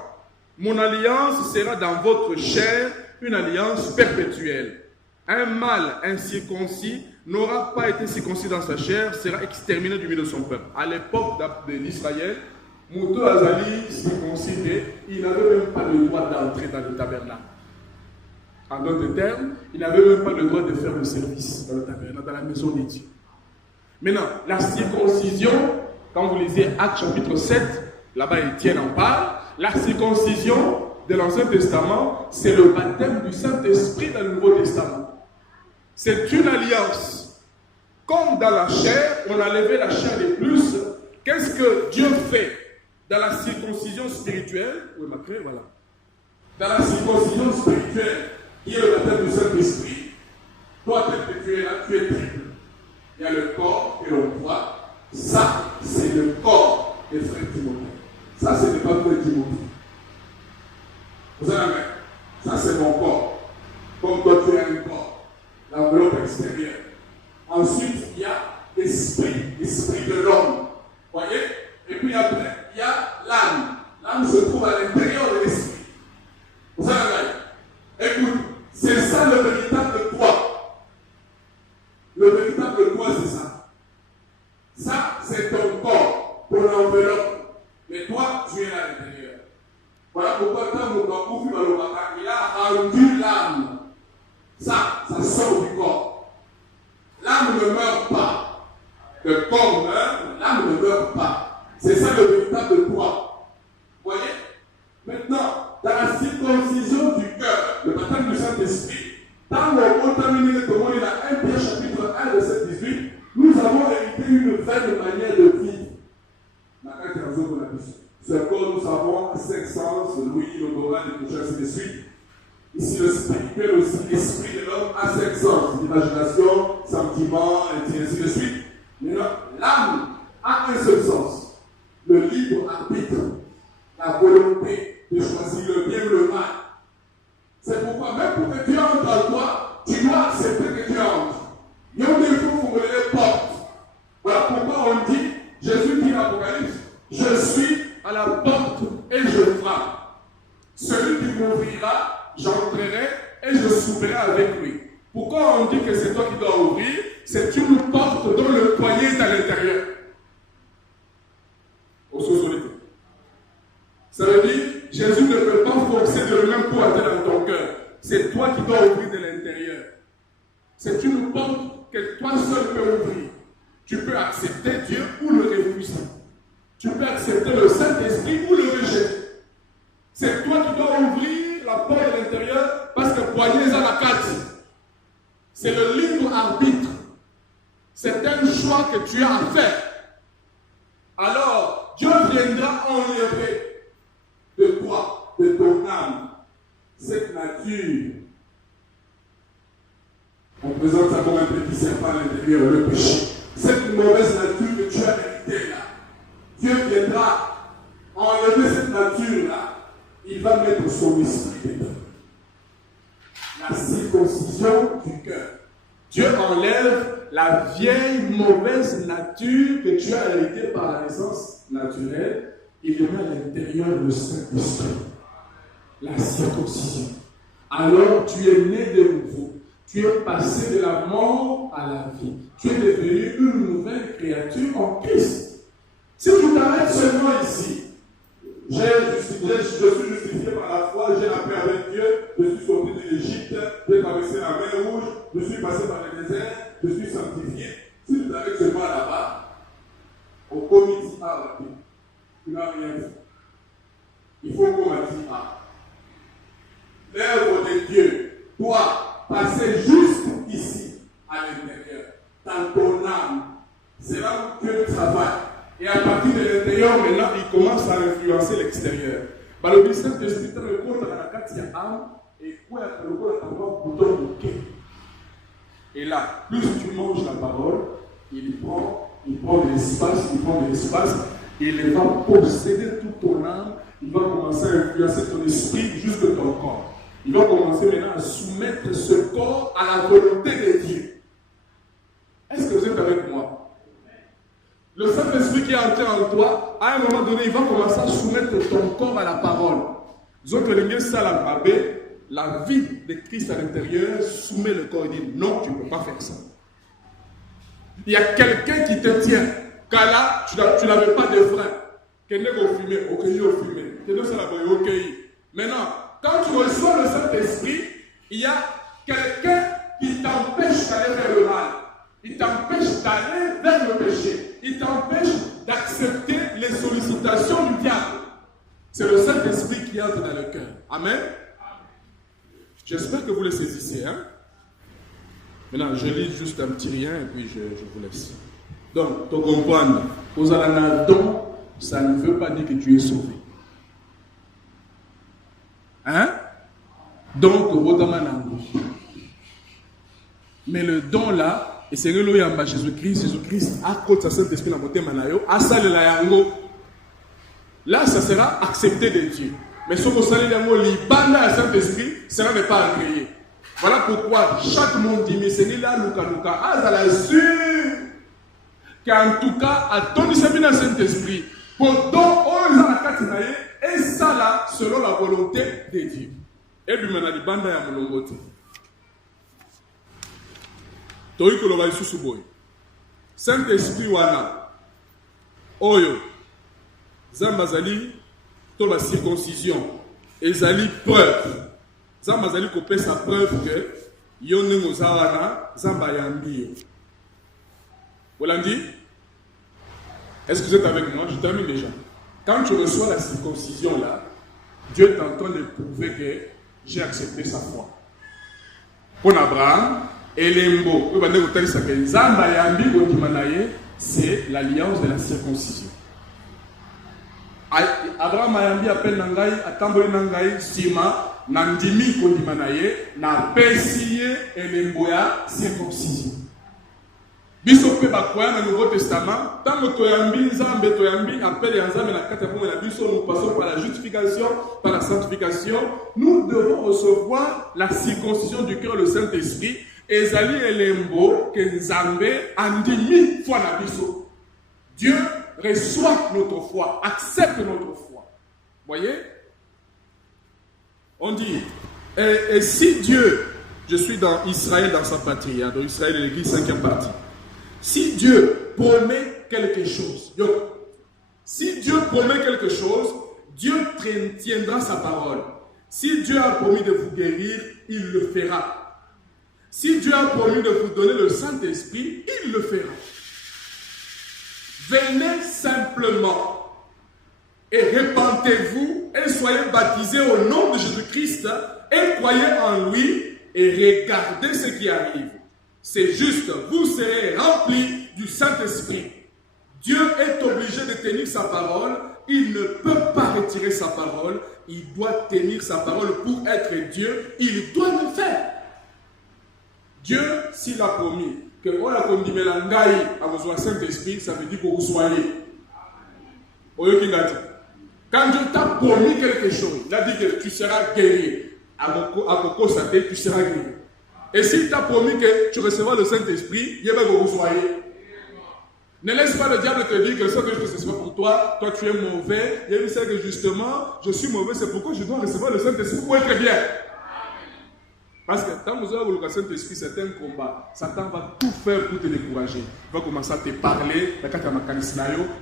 Mon alliance sera dans votre chair, une alliance perpétuelle. Un mâle incirconcis n'aura pas été circoncis dans sa chair, sera exterminé du milieu de son peuple. À l'époque d'Israël, Mouto Azali circoncis, il n'avait même pas le droit d'entrer dans le tabernacle. En d'autres termes, il n'avait même pas le droit de faire le service dans le tabernacle, dans la maison de Dieu. Maintenant, la circoncision, quand vous lisez Actes chapitre 7, là-bas Étienne en parle, la circoncision de l'Ancien Testament, c'est le baptême du Saint-Esprit dans le Nouveau Testament. C'est une alliance. Comme dans la chair, on a levé la chair de plus. Qu'est-ce que Dieu fait dans la circoncision spirituelle? Oui, voilà. Dans la circoncision spirituelle, qui est le baptême du Saint-Esprit, toi, tu es là, tu es triple. Il y a le corps que l'on voit. Ça, c'est le corps des frères Timothée. Ça, ce n'est pas frère Timothée. Vous savez, ça, c'est mon corps. Comme toi, tu as un corps. L'enveloppe extérieure. Ensuite, il y a l'esprit de l'homme. Voyez? Et puis après, il y a l'âme. L'âme se trouve à l'intérieur de l'esprit. Vous savez, écoute, c'est ça le véritable toi. Le véritable toi, c'est ça. Ça, c'est ton corps, ton enveloppe. Mais toi, tu es à l'intérieur. Voilà pourquoi quand il a rendu l'âme. Ça sort du corps. L'âme ne meurt pas. Le corps meurt, l'âme ne meurt pas. C'est ça le véritable toi. Vous voyez? Maintenant, dans la circoncision du cœur, le baptême du Saint-Esprit, dans le contaminé de Tomoni, dans 1 Pierre chapitre 1, verset 18, nous avons hérité une vaine manière de vivre. Ce corps, nous savons, a 5 sens, l'ouïe, l'odorat, les touches, ainsi de suite. Ici, le spirituel aussi, l'esprit de l'homme a 5 sens, l'imagination, sentiment, ainsi de suite. Maintenant, l'âme a un seul sens, le libre arbitre, la volonté de choisir le bien ou le mal. C'est pourquoi, même pour que Dieu entre en toi, tu dois accepter que Dieu entre. Il y a des fois où on les porte. Voilà pourquoi on dit, Jésus dit dans l'Apocalypse, je suis à la porte et je frappe. Celui qui m'ouvrira, j'entrerai et je souperai avec lui. Pourquoi on dit que c'est toi qui dois ouvrir? C'est une porte dont le poignet est à l'intérieur. Au sous-solité. Ça veut dire, Jésus ne peut pas forcer de le même coup à terre dans ton cœur. C'est toi qui dois ouvrir de l'intérieur. C'est une porte que toi seul peux ouvrir. Tu peux accepter Dieu ou le refuser. Tu peux accepter le Saint-Esprit ou le rejeter. C'est toi qui dois ouvrir la porte de l'intérieur parce que poignet est à la carte. C'est le libre arbitre. C'est un choix que tu as à faire. Alors, Dieu viendra enlever de toi, de ton âme, cette nature. On présente ça comme un petit serpent à l'intérieur, le péché. Cette mauvaise nature que tu as héritée là. Dieu viendra enlever cette nature-là. Il va mettre son esprit dedans. La circoncision du cœur. Dieu enlève la vieille mauvaise nature que tu as héritée par la naissance naturelle. Il met à l'intérieur le Saint-Esprit. La circoncision. Alors tu es né de nouveau. Tu es passé de la mort à la vie. Tu es devenu une nouvelle créature en Christ. Si tu t'arrêtes seulement ici, je suis justifié par la foi, j'ai la paix avec Dieu, je suis sorti de l'Égypte, j'ai traversé la mer Rouge, je suis passé par le désert, je suis sanctifié. Si tu t'arrêtes seulement là-bas, au comité A, tu n'as rien fait. Il faut qu'on m'a dit A. L'œuvre de Dieu doit passer juste ici, à l'intérieur, dans ton âme. C'est là où Dieu travaille. Et à partir de l'intérieur, maintenant, il commence à influencer l'extérieur. Le Saint-Esprit, le corps dans la carte, il y a âme, et quoi, le corps dans le bouton de quai. Et là, plus tu manges la parole, il prend de l'espace, et il va posséder toute ton âme, il va commencer à influencer ton esprit jusqu'à ton corps. Il va commencer maintenant à soumettre ce corps à la volonté de Dieu. Est-ce que vous êtes avec moi? Le Saint-Esprit qui est entré en toi, à un moment donné, il va commencer à soumettre ton corps à la parole. La vie de Christ à l'intérieur soumet le corps et dit non, tu ne peux pas faire ça. Il y a quelqu'un qui te tient, car là, tu n'avais pas de frein. Maintenant, quand tu reçois le Saint-Esprit, il y a quelqu'un qui t'empêche d'aller vers le mal. Il t'empêche d'aller vers le péché. Il t'empêche d'accepter les sollicitations du diable. C'est le Saint-Esprit qui entre dans le cœur. Amen. J'espère que vous le saisissez. Hein? Maintenant, je lis juste un petit rien et puis je vous laisse. Donc, tu comprends, aux alanadons, ça ne veut pas dire que tu es sauvé. Hein? Donc, mais le don là, et c'est le yamba Jésus-Christ, à cause de Saint-Esprit dans mon manayo, à ça le layango. Là, ça sera accepté de Dieu. Mais ce que vous allez dire, l'ibanda à Saint-Esprit, cela n'est pas agréé. Voilà pourquoi chaque monde dit, mais c'est là, Luka, à la sûr, qu'en tout cas, à ton discernement Saint-Esprit, pour don, on a la katinaye, et ça là, selon la volonté de Dieu. Et puis maintenant, l'ibanda ya molongote. Toi, que l'on va sous boy. Saint-Esprit wana, oyo, zambazali, to la circoncision, ezali preuve. Zambazali kopé sa preuve que yone mozawana, zamba yambi. Vous l'avez dit? Est-ce que vous êtes avec moi? Je termine déjà. Quand tu reçois la circoncision là, Dieu t'entend de prouver que j'ai accepté sa foi. Pour Abraham, Elembo, c'est l'alliance de la circoncision. Abraham ayambi appel nangai, atamboli nangai, sima, nandimi kondima na ye, na pesi ye elembo ya circoncision. Biso pe bakoya na Nouveau Testament, tango toyambi nzambe toyambi appel ya nzambe na kati ya bongo na biso, nous passons par la justification, par la sanctification, nous devons recevoir la circoncision du cœur, le Saint-Esprit, ezali elembo ke nzambe andimi foi na biso. Dieu reçoit notre foi, accepte notre foi. Voyez? On dit, et si Dieu, je suis dans Israël, dans sa patrie, dans Israël et l'Église 5e partie, si Dieu promet quelque chose, si Dieu promet quelque chose, Dieu tiendra sa parole. Si Dieu a promis de vous guérir, il le fera. Si Dieu a promis de vous donner le Saint-Esprit, il le fera. Venez simplement et répentez-vous et soyez baptisés au nom de Jésus-Christ et croyez en lui et regardez ce qui arrive. C'est juste, vous serez remplis du Saint-Esprit. Dieu est obligé de tenir sa parole. Il ne peut pas retirer sa parole. Il doit tenir sa parole pour être Dieu. Il doit le faire. Dieu, s'il a promis que on a comme dit Melangai a besoin du Saint-Esprit, ça veut dire que vous soyez. Quand Dieu t'a promis quelque chose, il a dit que tu seras guéri. À Coco Saté, tu seras guéri. Et s'il t'a promis que tu recevras le Saint-Esprit, il va que vous soyez. Ne laisse pas le diable te dire que le Saint-Esprit, ce n'est pas pour toi. Toi, tu es mauvais. Il sait que justement, je suis mauvais, c'est pourquoi je dois recevoir le Saint-Esprit pour être bien. Parce que quand vous avez le Saint-Esprit, c'est un combat. Satan va tout faire pour te décourager. Il va commencer à te parler,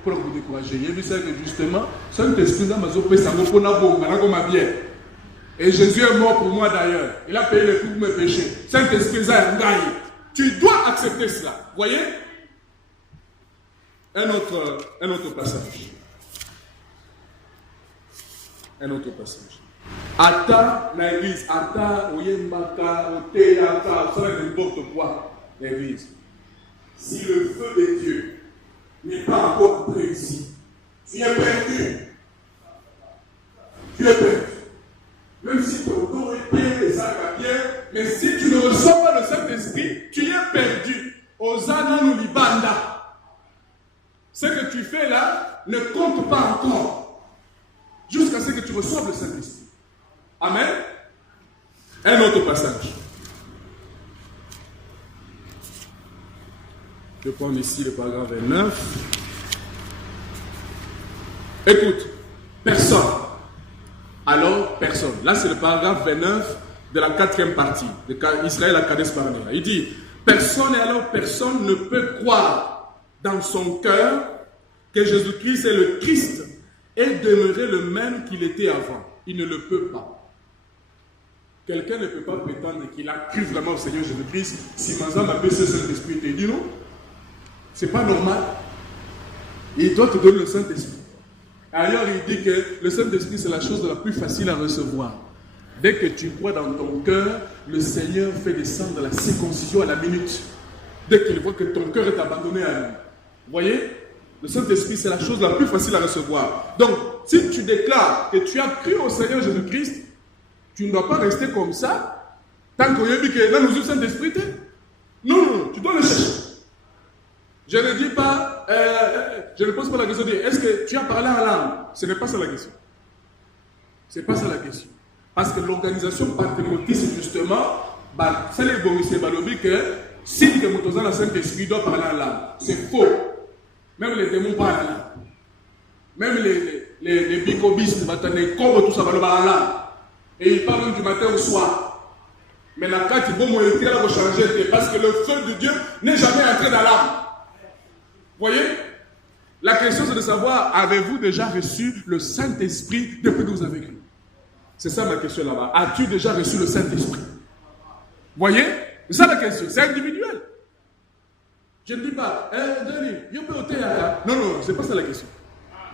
pour vous décourager. Il sait que justement, Saint-Esprit, bien. Et Jésus est mort pour moi d'ailleurs. Il a payé le prix pour mes péchés. Saint-Esprit, tu dois accepter cela. Vous voyez? Un autre passage. Un autre passage. Ata l'église, ata oyembaka, oteyaka, ça n'importe quoi, l'église. Si le feu de Dieu n'est pas encore entré ici, tu es perdu. Tu es perdu. Même si ton corps est bien, ça va bien, mais si tu ne reçois pas le Saint-Esprit, tu es perdu. Osana nous libanda. Ce que tu fais là ne compte pas encore. Jusqu'à ce que tu reçoives le Saint-Esprit. Amen. Un autre passage. Je prends ici le paragraphe 29. Écoute, personne. Alors, personne. Là, c'est le paragraphe 29 de la 4e partie de Israël à Kadesh Barnea. Il dit, personne et alors personne ne peut croire dans son cœur que Jésus-Christ est le Christ et demeurer le même qu'il était avant. Il ne le peut pas. Quelqu'un ne peut pas prétendre qu'il a cru vraiment au Seigneur Jésus-Christ si Mazam a baissé le Saint-Esprit. Il dit non. C'est pas normal. Il doit te donner le Saint-Esprit. Ailleurs, il dit que le Saint-Esprit, c'est la chose la plus facile à recevoir. Dès que tu crois dans ton cœur, le Seigneur fait descendre la circoncision à la minute. Dès qu'il voit que ton cœur est abandonné à lui. Vous voyez? Le Saint-Esprit, c'est la chose la plus facile à recevoir. Donc, si tu déclares que tu as cru au Seigneur Jésus-Christ, tu ne dois pas rester comme ça, tant qu'on a dit que là nous sommes Saint-Esprit. Non, tu dois le chercher. Je ne dis pas, je ne pose pas la question de est-ce que tu as parlé en langue? Ce n'est pas ça la question. Ce n'est pas ça la question. Parce que l'organisation pentecôtiste, justement, c'est les borisés balobi que si que Moutozan la Saint-Esprit doit parler en langue. C'est faux. Même les démons parlent en langue. Même les bicobistes, les cobres, tout ça va le parler en langue. Et ils parlent du matin au soir. Mais la carte, il va changer parce que le feu de Dieu n'est jamais entré dans l'âme. Vous voyez? La question c'est de savoir, avez-vous déjà reçu le Saint-Esprit depuis que vous avez cru? C'est ça ma question là-bas. As-tu déjà reçu le Saint-Esprit? Vous voyez? C'est ça la question. C'est individuel. Je ne dis pas, non, c'est pas ça la question.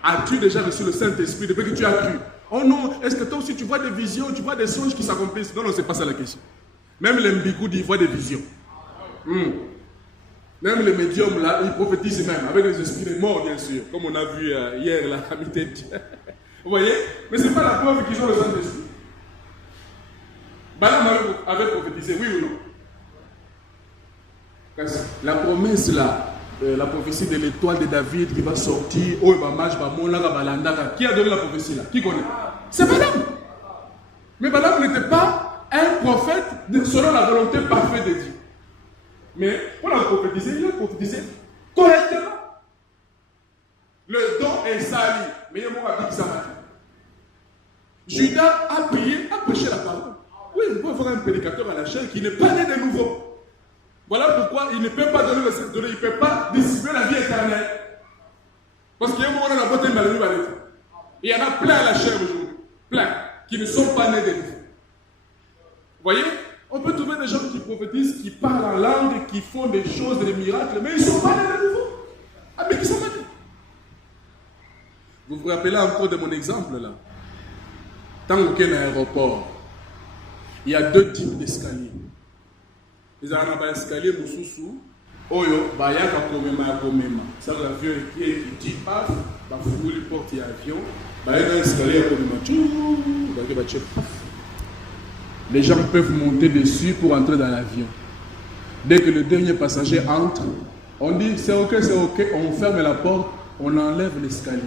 As-tu déjà reçu le Saint-Esprit depuis que tu as cru? Oh non, est-ce que toi aussi tu vois des visions, tu vois des songes qui s'accomplissent? Non, c'est pas ça la question. Même les Mbikoudi voient des visions. Même les médiums là, ils prophétisent même avec les esprits des morts, bien sûr, comme on a vu hier là à Mitenti. Vous voyez? Mais ce n'est pas la preuve qu'ils ont le Saint-Esprit. Balaam avait prophétisé, oui ou non? La promesse là, la prophétie de l'étoile de David qui va sortir, qui a donné la prophétie là? Qui connaît? C'est Balaam. Mais Balaam n'était pas un prophète selon la volonté parfaite de Dieu. Mais pour la prophétiser, il a prophétisé correctement. Le don est sali. Mais il y a un dit ça va. Judas a prié, a prêché la parole. Oui, il peut avoir un prédicateur à la chair qui n'est pas né de nouveau. Voilà pourquoi il ne peut pas donner le Saint-Esprit, il ne peut pas distribuer la vie éternelle. Parce qu'il y a un moment où on a voté mal. Il y en a plein à la chair aujourd'hui. Plein. Qui ne sont pas nés de nouveau. Vous voyez? On peut trouver des gens qui prophétisent, qui parlent en langue, qui font des choses, des miracles, mais ils ne sont pas nés de nouveau. Ah, mais qui sont nés? Vous vous rappelez encore de mon exemple là? Dans aucun aéroport, il y a deux types d'escaliers. Ils ont un escalier Moussousou, Oyo, Bayaka Komema Komema. Ça, l'avion qui dit paf, bah, vous les portes l'avion, Bayaka escalier Komema, les gens peuvent monter dessus pour entrer dans l'avion. Dès que le dernier passager entre, on dit c'est ok, on ferme la porte, on enlève l'escalier.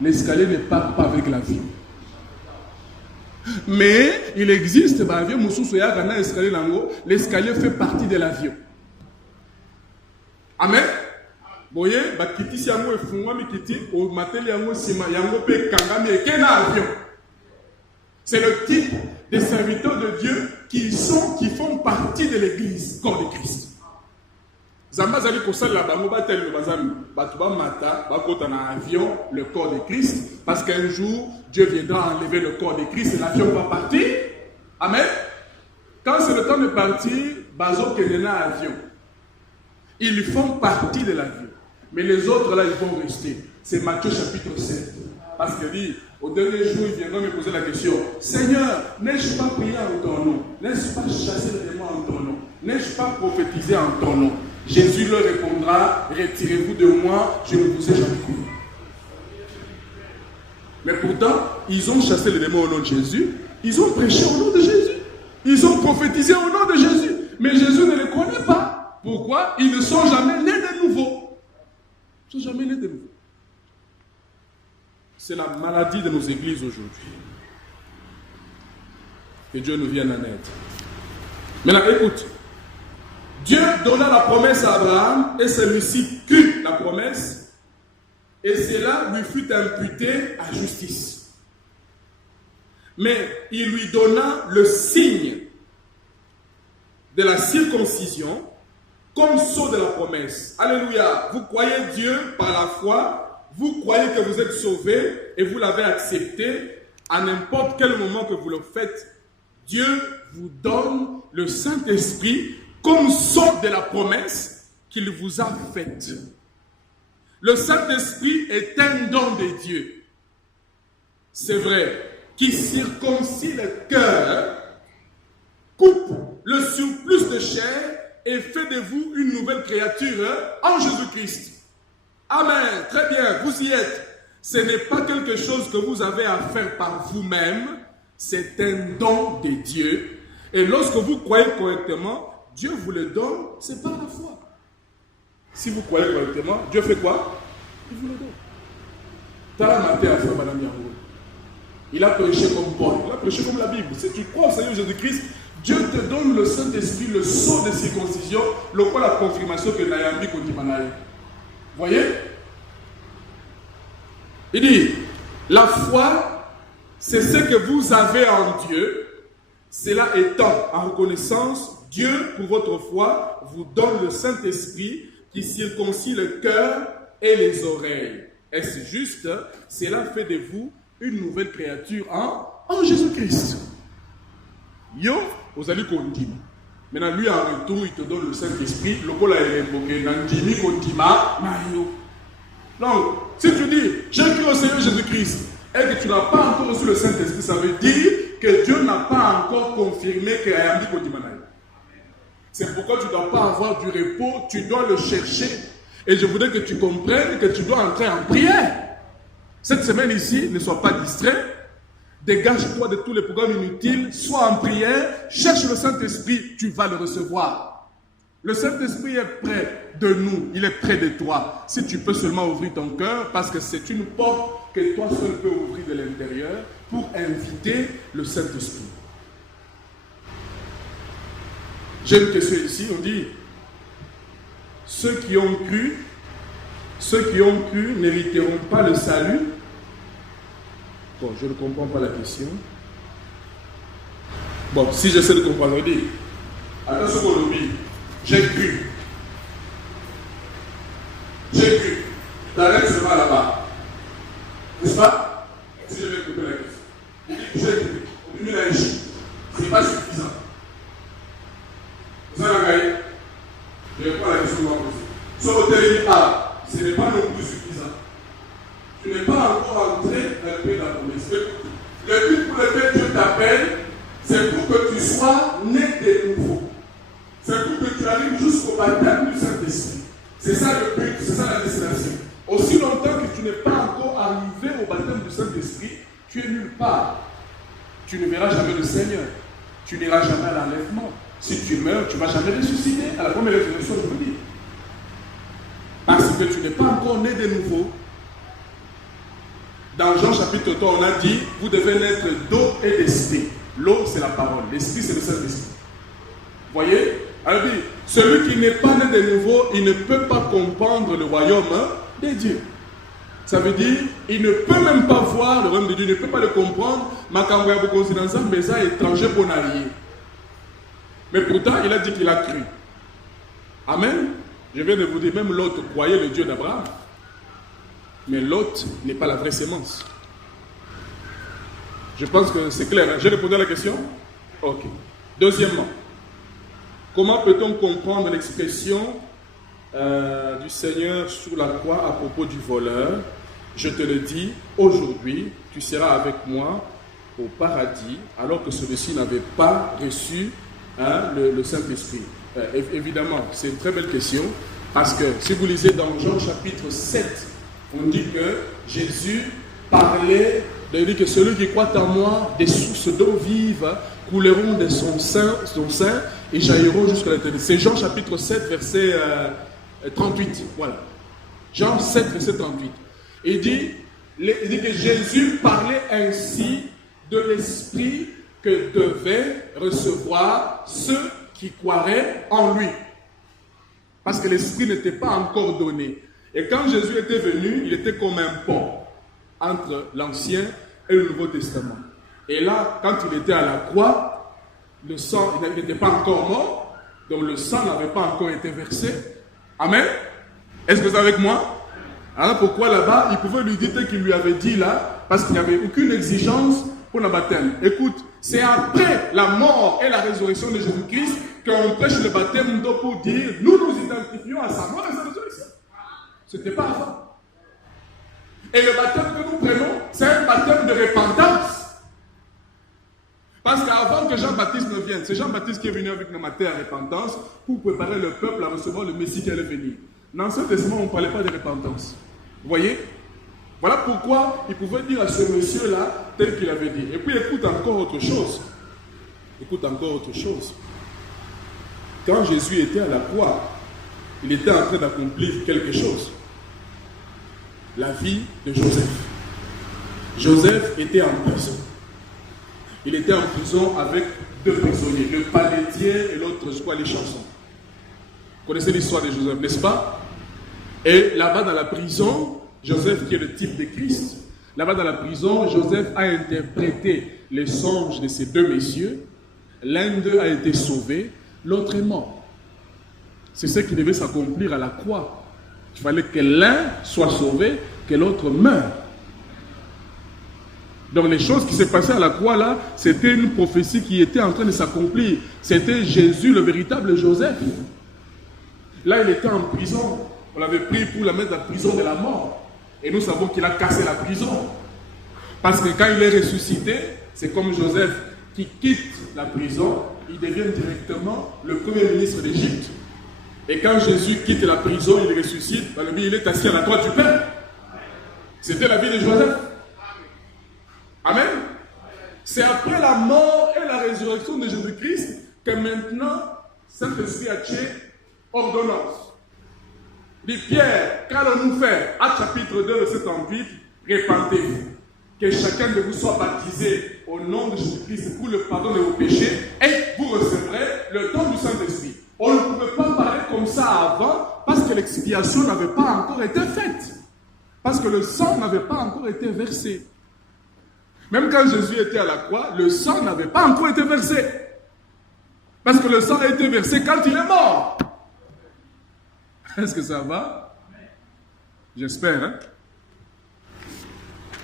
L'escalier ne part pas avec l'avion. Mais il existe l'escalier fait partie de l'avion. Amen. Voyez, c'est le type des serviteurs de Dieu qui font partie de l'église, corps de Christ. Zambazali kosala la bango batel le bazami batuba mata bakota na avion le corps de Christ parce qu'un jour Dieu viendra enlever le corps de Christ et l'avion va partir. Amen. Quand c'est le temps de partir, bazo kenena avion. Ils font partie de l'avion. Mais les autres là ils vont rester. C'est Matthieu chapitre 7. Parce que dit au dernier jour il viendra me poser la question. Seigneur, n'ai-je pas prié en ton nom? N'ai-je pas chassé les démons en ton nom? N'ai-je pas prophétisé en ton nom? Jésus leur répondra, retirez-vous de moi, je ne vous ai jamais connu. Mais pourtant, ils ont chassé les démons au nom de Jésus, ils ont prêché au nom de Jésus, ils ont prophétisé au nom de Jésus, mais Jésus ne les connaît pas. Pourquoi? Ils ne sont jamais nés de nouveau. Ils ne sont jamais nés de nouveau. C'est la maladie de nos églises aujourd'hui. Que Dieu nous vienne en aide. Maintenant, écoute. Dieu donna la promesse à Abraham et celui-ci crut la promesse et cela lui fut imputé à justice. Mais il lui donna le signe de la circoncision comme sceau de la promesse. Alléluia. Vous croyez Dieu par la foi, vous croyez que vous êtes sauvés et vous l'avez accepté à n'importe quel moment que vous le faites. Dieu vous donne le Saint-Esprit comme sceau de la promesse qu'il vous a faite. Le Saint-Esprit est un don de Dieu. C'est vrai, qui circoncit le cœur, coupe le surplus de chair et fait de vous une nouvelle créature en Jésus-Christ. Amen. Très bien, vous y êtes. Ce n'est pas quelque chose que vous avez à faire par vous-même, c'est un don de Dieu. Et lorsque vous croyez correctement, Dieu vous le donne, c'est par la foi. Si vous croyez correctement, Dieu fait quoi? Il vous le donne. Il a prêché comme Paul, il a prêché comme la Bible. Si tu crois au Seigneur Jésus-Christ, Dieu te donne le Saint-Esprit, le sceau de circoncision, le quoi la confirmation que Nayambi Kontimanaye. Voyez? Il dit, la foi, c'est ce que vous avez en Dieu. Cela étant en reconnaissance, Dieu, pour votre foi, vous donne le Saint-Esprit qui circoncit le cœur et les oreilles. Est-ce juste? Cela fait de vous une nouvelle créature en Jésus-Christ. Yo, vous allez continuer. Maintenant, lui, en retour, il te donne le Saint-Esprit. Le col est invoqué. Nandimi kontima mayo. Donc, si tu dis, j'ai cru au Seigneur Jésus-Christ, et que tu n'as pas encore reçu le Saint-Esprit, ça veut dire que Dieu n'a pas encore confirmé que Ayambi kontima nayo. C'est pourquoi tu ne dois pas avoir du repos, tu dois le chercher. Et je voudrais que tu comprennes que tu dois entrer en prière. Cette semaine ici, ne sois pas distrait. Dégage-toi de tous les programmes inutiles. Sois en prière. Cherche le Saint-Esprit, tu vas le recevoir. Le Saint-Esprit est près de nous. Il est près de toi. Si tu peux seulement ouvrir ton cœur, parce que c'est une porte que toi seul peux ouvrir de l'intérieur pour inviter le Saint-Esprit. J'ai une question ici, on dit, ceux qui ont cru n'hériteront pas le salut. Bon, je ne comprends pas la question. Bon, si j'essaie de comprendre, je dis, attention mon lobby, j'ai cru. J'ai cru. T'arrêtes seulement là-bas. N'est-ce pas? Si je vais écouter la question. J'ai cru. On dit, ce n'est pas suffisant. Vous avez gagné. Je réponds à la question que vous m'avez posée. Sur le terrain, ce n'est pas non plus suffisant. Tu n'es pas encore entré dans le pays de la promesse. Le but pour lequel Dieu t'appelle, c'est pour que tu sois né de nouveau. C'est pour que tu arrives jusqu'au baptême du Saint-Esprit. C'est ça le but, c'est ça la destination. Aussi longtemps que tu n'es pas encore arrivé au baptême du Saint-Esprit, tu es nulle part. Tu ne verras jamais le Seigneur. Tu n'iras jamais à l'enlèvement. Si tu meurs, tu ne vas jamais ressusciter à la première résurrection, je vous dis. Parce que tu n'es pas encore né de nouveau. Dans Jean chapitre 3, on a dit, vous devez naître d'eau et d'esprit. L'eau, c'est la parole. L'esprit, c'est le Saint-Esprit. Vous voyez? Alors, dit, celui qui n'est pas né de nouveau, il ne peut pas comprendre le royaume de Dieu. Ça veut dire, il ne peut même pas voir le royaume de Dieu, il ne peut pas le comprendre. Mais quand vous avez considéré mais ça étranger pour n'allier. Mais pourtant, il a dit qu'il a cru. Amen. Je viens de vous dire, même Lot croyait le Dieu d'Abraham. Mais Lot n'est pas la vraie sémence. Je pense que c'est clair. J'ai répondu à la question? Ok. Deuxièmement, comment peut-on comprendre l'expression du Seigneur sur la croix à propos du voleur? Je te le dis, aujourd'hui, tu seras avec moi au paradis, alors que celui-ci n'avait pas reçu le Saint-Esprit. Évidemment, c'est une très belle question, parce que si vous lisez dans Jean chapitre 7, on dit que Jésus parlait, il dit que celui qui croit en moi, des sources d'eau vive couleront de son sein et jailliront jusqu'à l'éternité. C'est Jean chapitre 7, verset 38. Voilà. Jean 7, verset 38. Il dit que Jésus parlait ainsi de l'Esprit que devaient recevoir ceux qui croiraient en lui. Parce que l'Esprit n'était pas encore donné. Et quand Jésus était venu, il était comme un pont entre l'Ancien et le Nouveau Testament. Et là, quand il était à la croix, le sang, il n'était pas encore mort, donc le sang n'avait pas encore été versé. Amen. Est-ce que vous êtes avec moi? Alors pourquoi là-bas, il pouvait lui dire ce qu'il lui avait dit là, parce qu'il n'y avait aucune exigence pour le baptême. Écoute, c'est après la mort et la résurrection de Jésus-Christ qu'on prêche le baptême d'eau pour dire, nous nous identifions à sa mort et sa résurrection. Ce n'était pas avant. Et le baptême que nous prenons, c'est un baptême de repentance. Parce qu'avant que Jean-Baptiste ne vienne, c'est Jean-Baptiste qui est venu avec le matin à repentance pour préparer le peuple à recevoir le Messie qui allait venir. Dans l'Ancien Testament, on ne parlait pas de repentance. Vous voyez? Voilà pourquoi il pouvait dire à ce monsieur-là tel qu'il avait dit. Et puis écoute encore autre chose. Écoute encore autre chose. Quand Jésus était à la croix, il était en train d'accomplir quelque chose. La vie de Joseph. Joseph était en prison. Il était en prison avec deux prisonniers, le palettier et l'autre, je crois, les chansons. Vous connaissez l'histoire de Joseph, n'est-ce pas? Et là-bas dans la prison, Joseph qui est le type de Christ, là-bas dans la prison, Joseph a interprété les songes de ces deux messieurs. L'un d'eux a été sauvé, l'autre est mort. C'est ce qui devait s'accomplir à la croix. Il fallait que l'un soit sauvé, que l'autre meure. Donc les choses qui s'est passées à la croix là, c'était une prophétie qui était en train de s'accomplir. C'était Jésus, le véritable Joseph. Là, il était en prison. On l'avait pris pour la mettre dans la prison de la mort. Et nous savons qu'il a cassé la prison. Parce que quand il est ressuscité, c'est comme Joseph qui quitte la prison il devient directement le premier ministre d'Égypte. Et quand Jésus quitte la prison, il ressuscite, dans le Bible, il est assis à la droite du Père. C'était la vie de Joseph. Amen. C'est après la mort et la résurrection de Jésus-Christ que maintenant, Saint-Esprit a tué ordonnance. Dit Pierre, qu'allons-nous faire? Actes chapitre 2, verset 38, répentez-vous. Que chacun de vous soit baptisé au nom de Jésus-Christ pour le pardon de vos péchés et vous recevrez le don du Saint-Esprit. On ne pouvait pas parler comme ça avant parce que l'expiation n'avait pas encore été faite. Parce que le sang n'avait pas encore été versé. Même quand Jésus était à la croix, le sang n'avait pas encore été versé. Parce que le sang a été versé quand il est mort. Est-ce que ça va? J'espère, hein?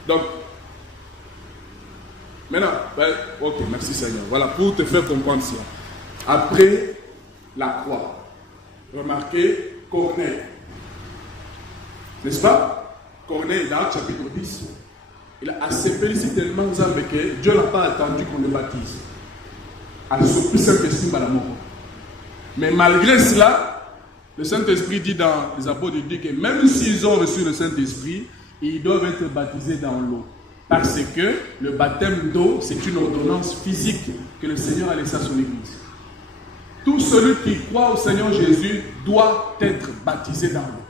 Donc, maintenant, ok, merci Seigneur. Voilà, pour te faire comprendre ça. Après la croix, remarquez Corneille. N'est-ce pas? Corneille, dans Actes chapitre 10, il a accepté tellement que Dieu n'a pas attendu qu'on le baptise. À ce plus Saint-Esprit par la mort. Mais malgré cela, le Saint-Esprit dit dans les apôtres, il dit que même s'ils ont reçu le Saint-Esprit, ils doivent être baptisés dans l'eau. Parce que le baptême d'eau, c'est une ordonnance physique que le Seigneur a laissée à son Église. Tout celui qui croit au Seigneur Jésus doit être baptisé dans l'eau.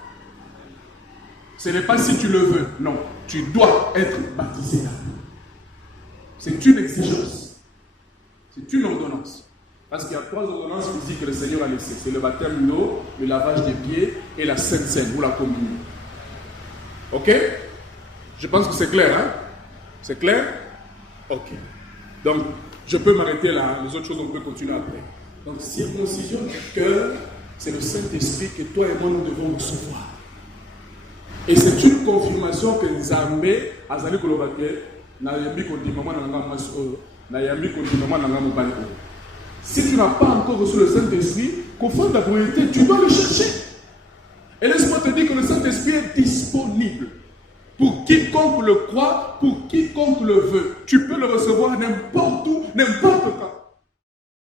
Ce n'est pas si tu le veux, non. Tu dois être baptisé dans l'eau. C'est une exigence. C'est une ordonnance. Parce qu'il y a 3 ordonnances physiques que le Seigneur a laissées. C'est le baptême d'eau, le lavage des pieds et la Sainte Seine ou la communion. Ok? Je pense que c'est clair, hein? C'est clair? Ok. Donc, je peux m'arrêter là. Les autres choses, on peut continuer après. Donc, circoncision du cœur, c'est le Saint-Esprit que toi et moi, nous devons recevoir. Et c'est une confirmation que Nzambe, Azali Kolobake, Nayambi Kondimama Nanga Maso, Nayambi Kondimama Nanga Mobali. Si tu n'as pas encore reçu le Saint-Esprit, qu'au fond de la priorité, tu dois le chercher. Et laisse-moi te dire que le Saint-Esprit est disponible. Pour quiconque le croit, pour quiconque le veut. Tu peux le recevoir n'importe où, n'importe quand.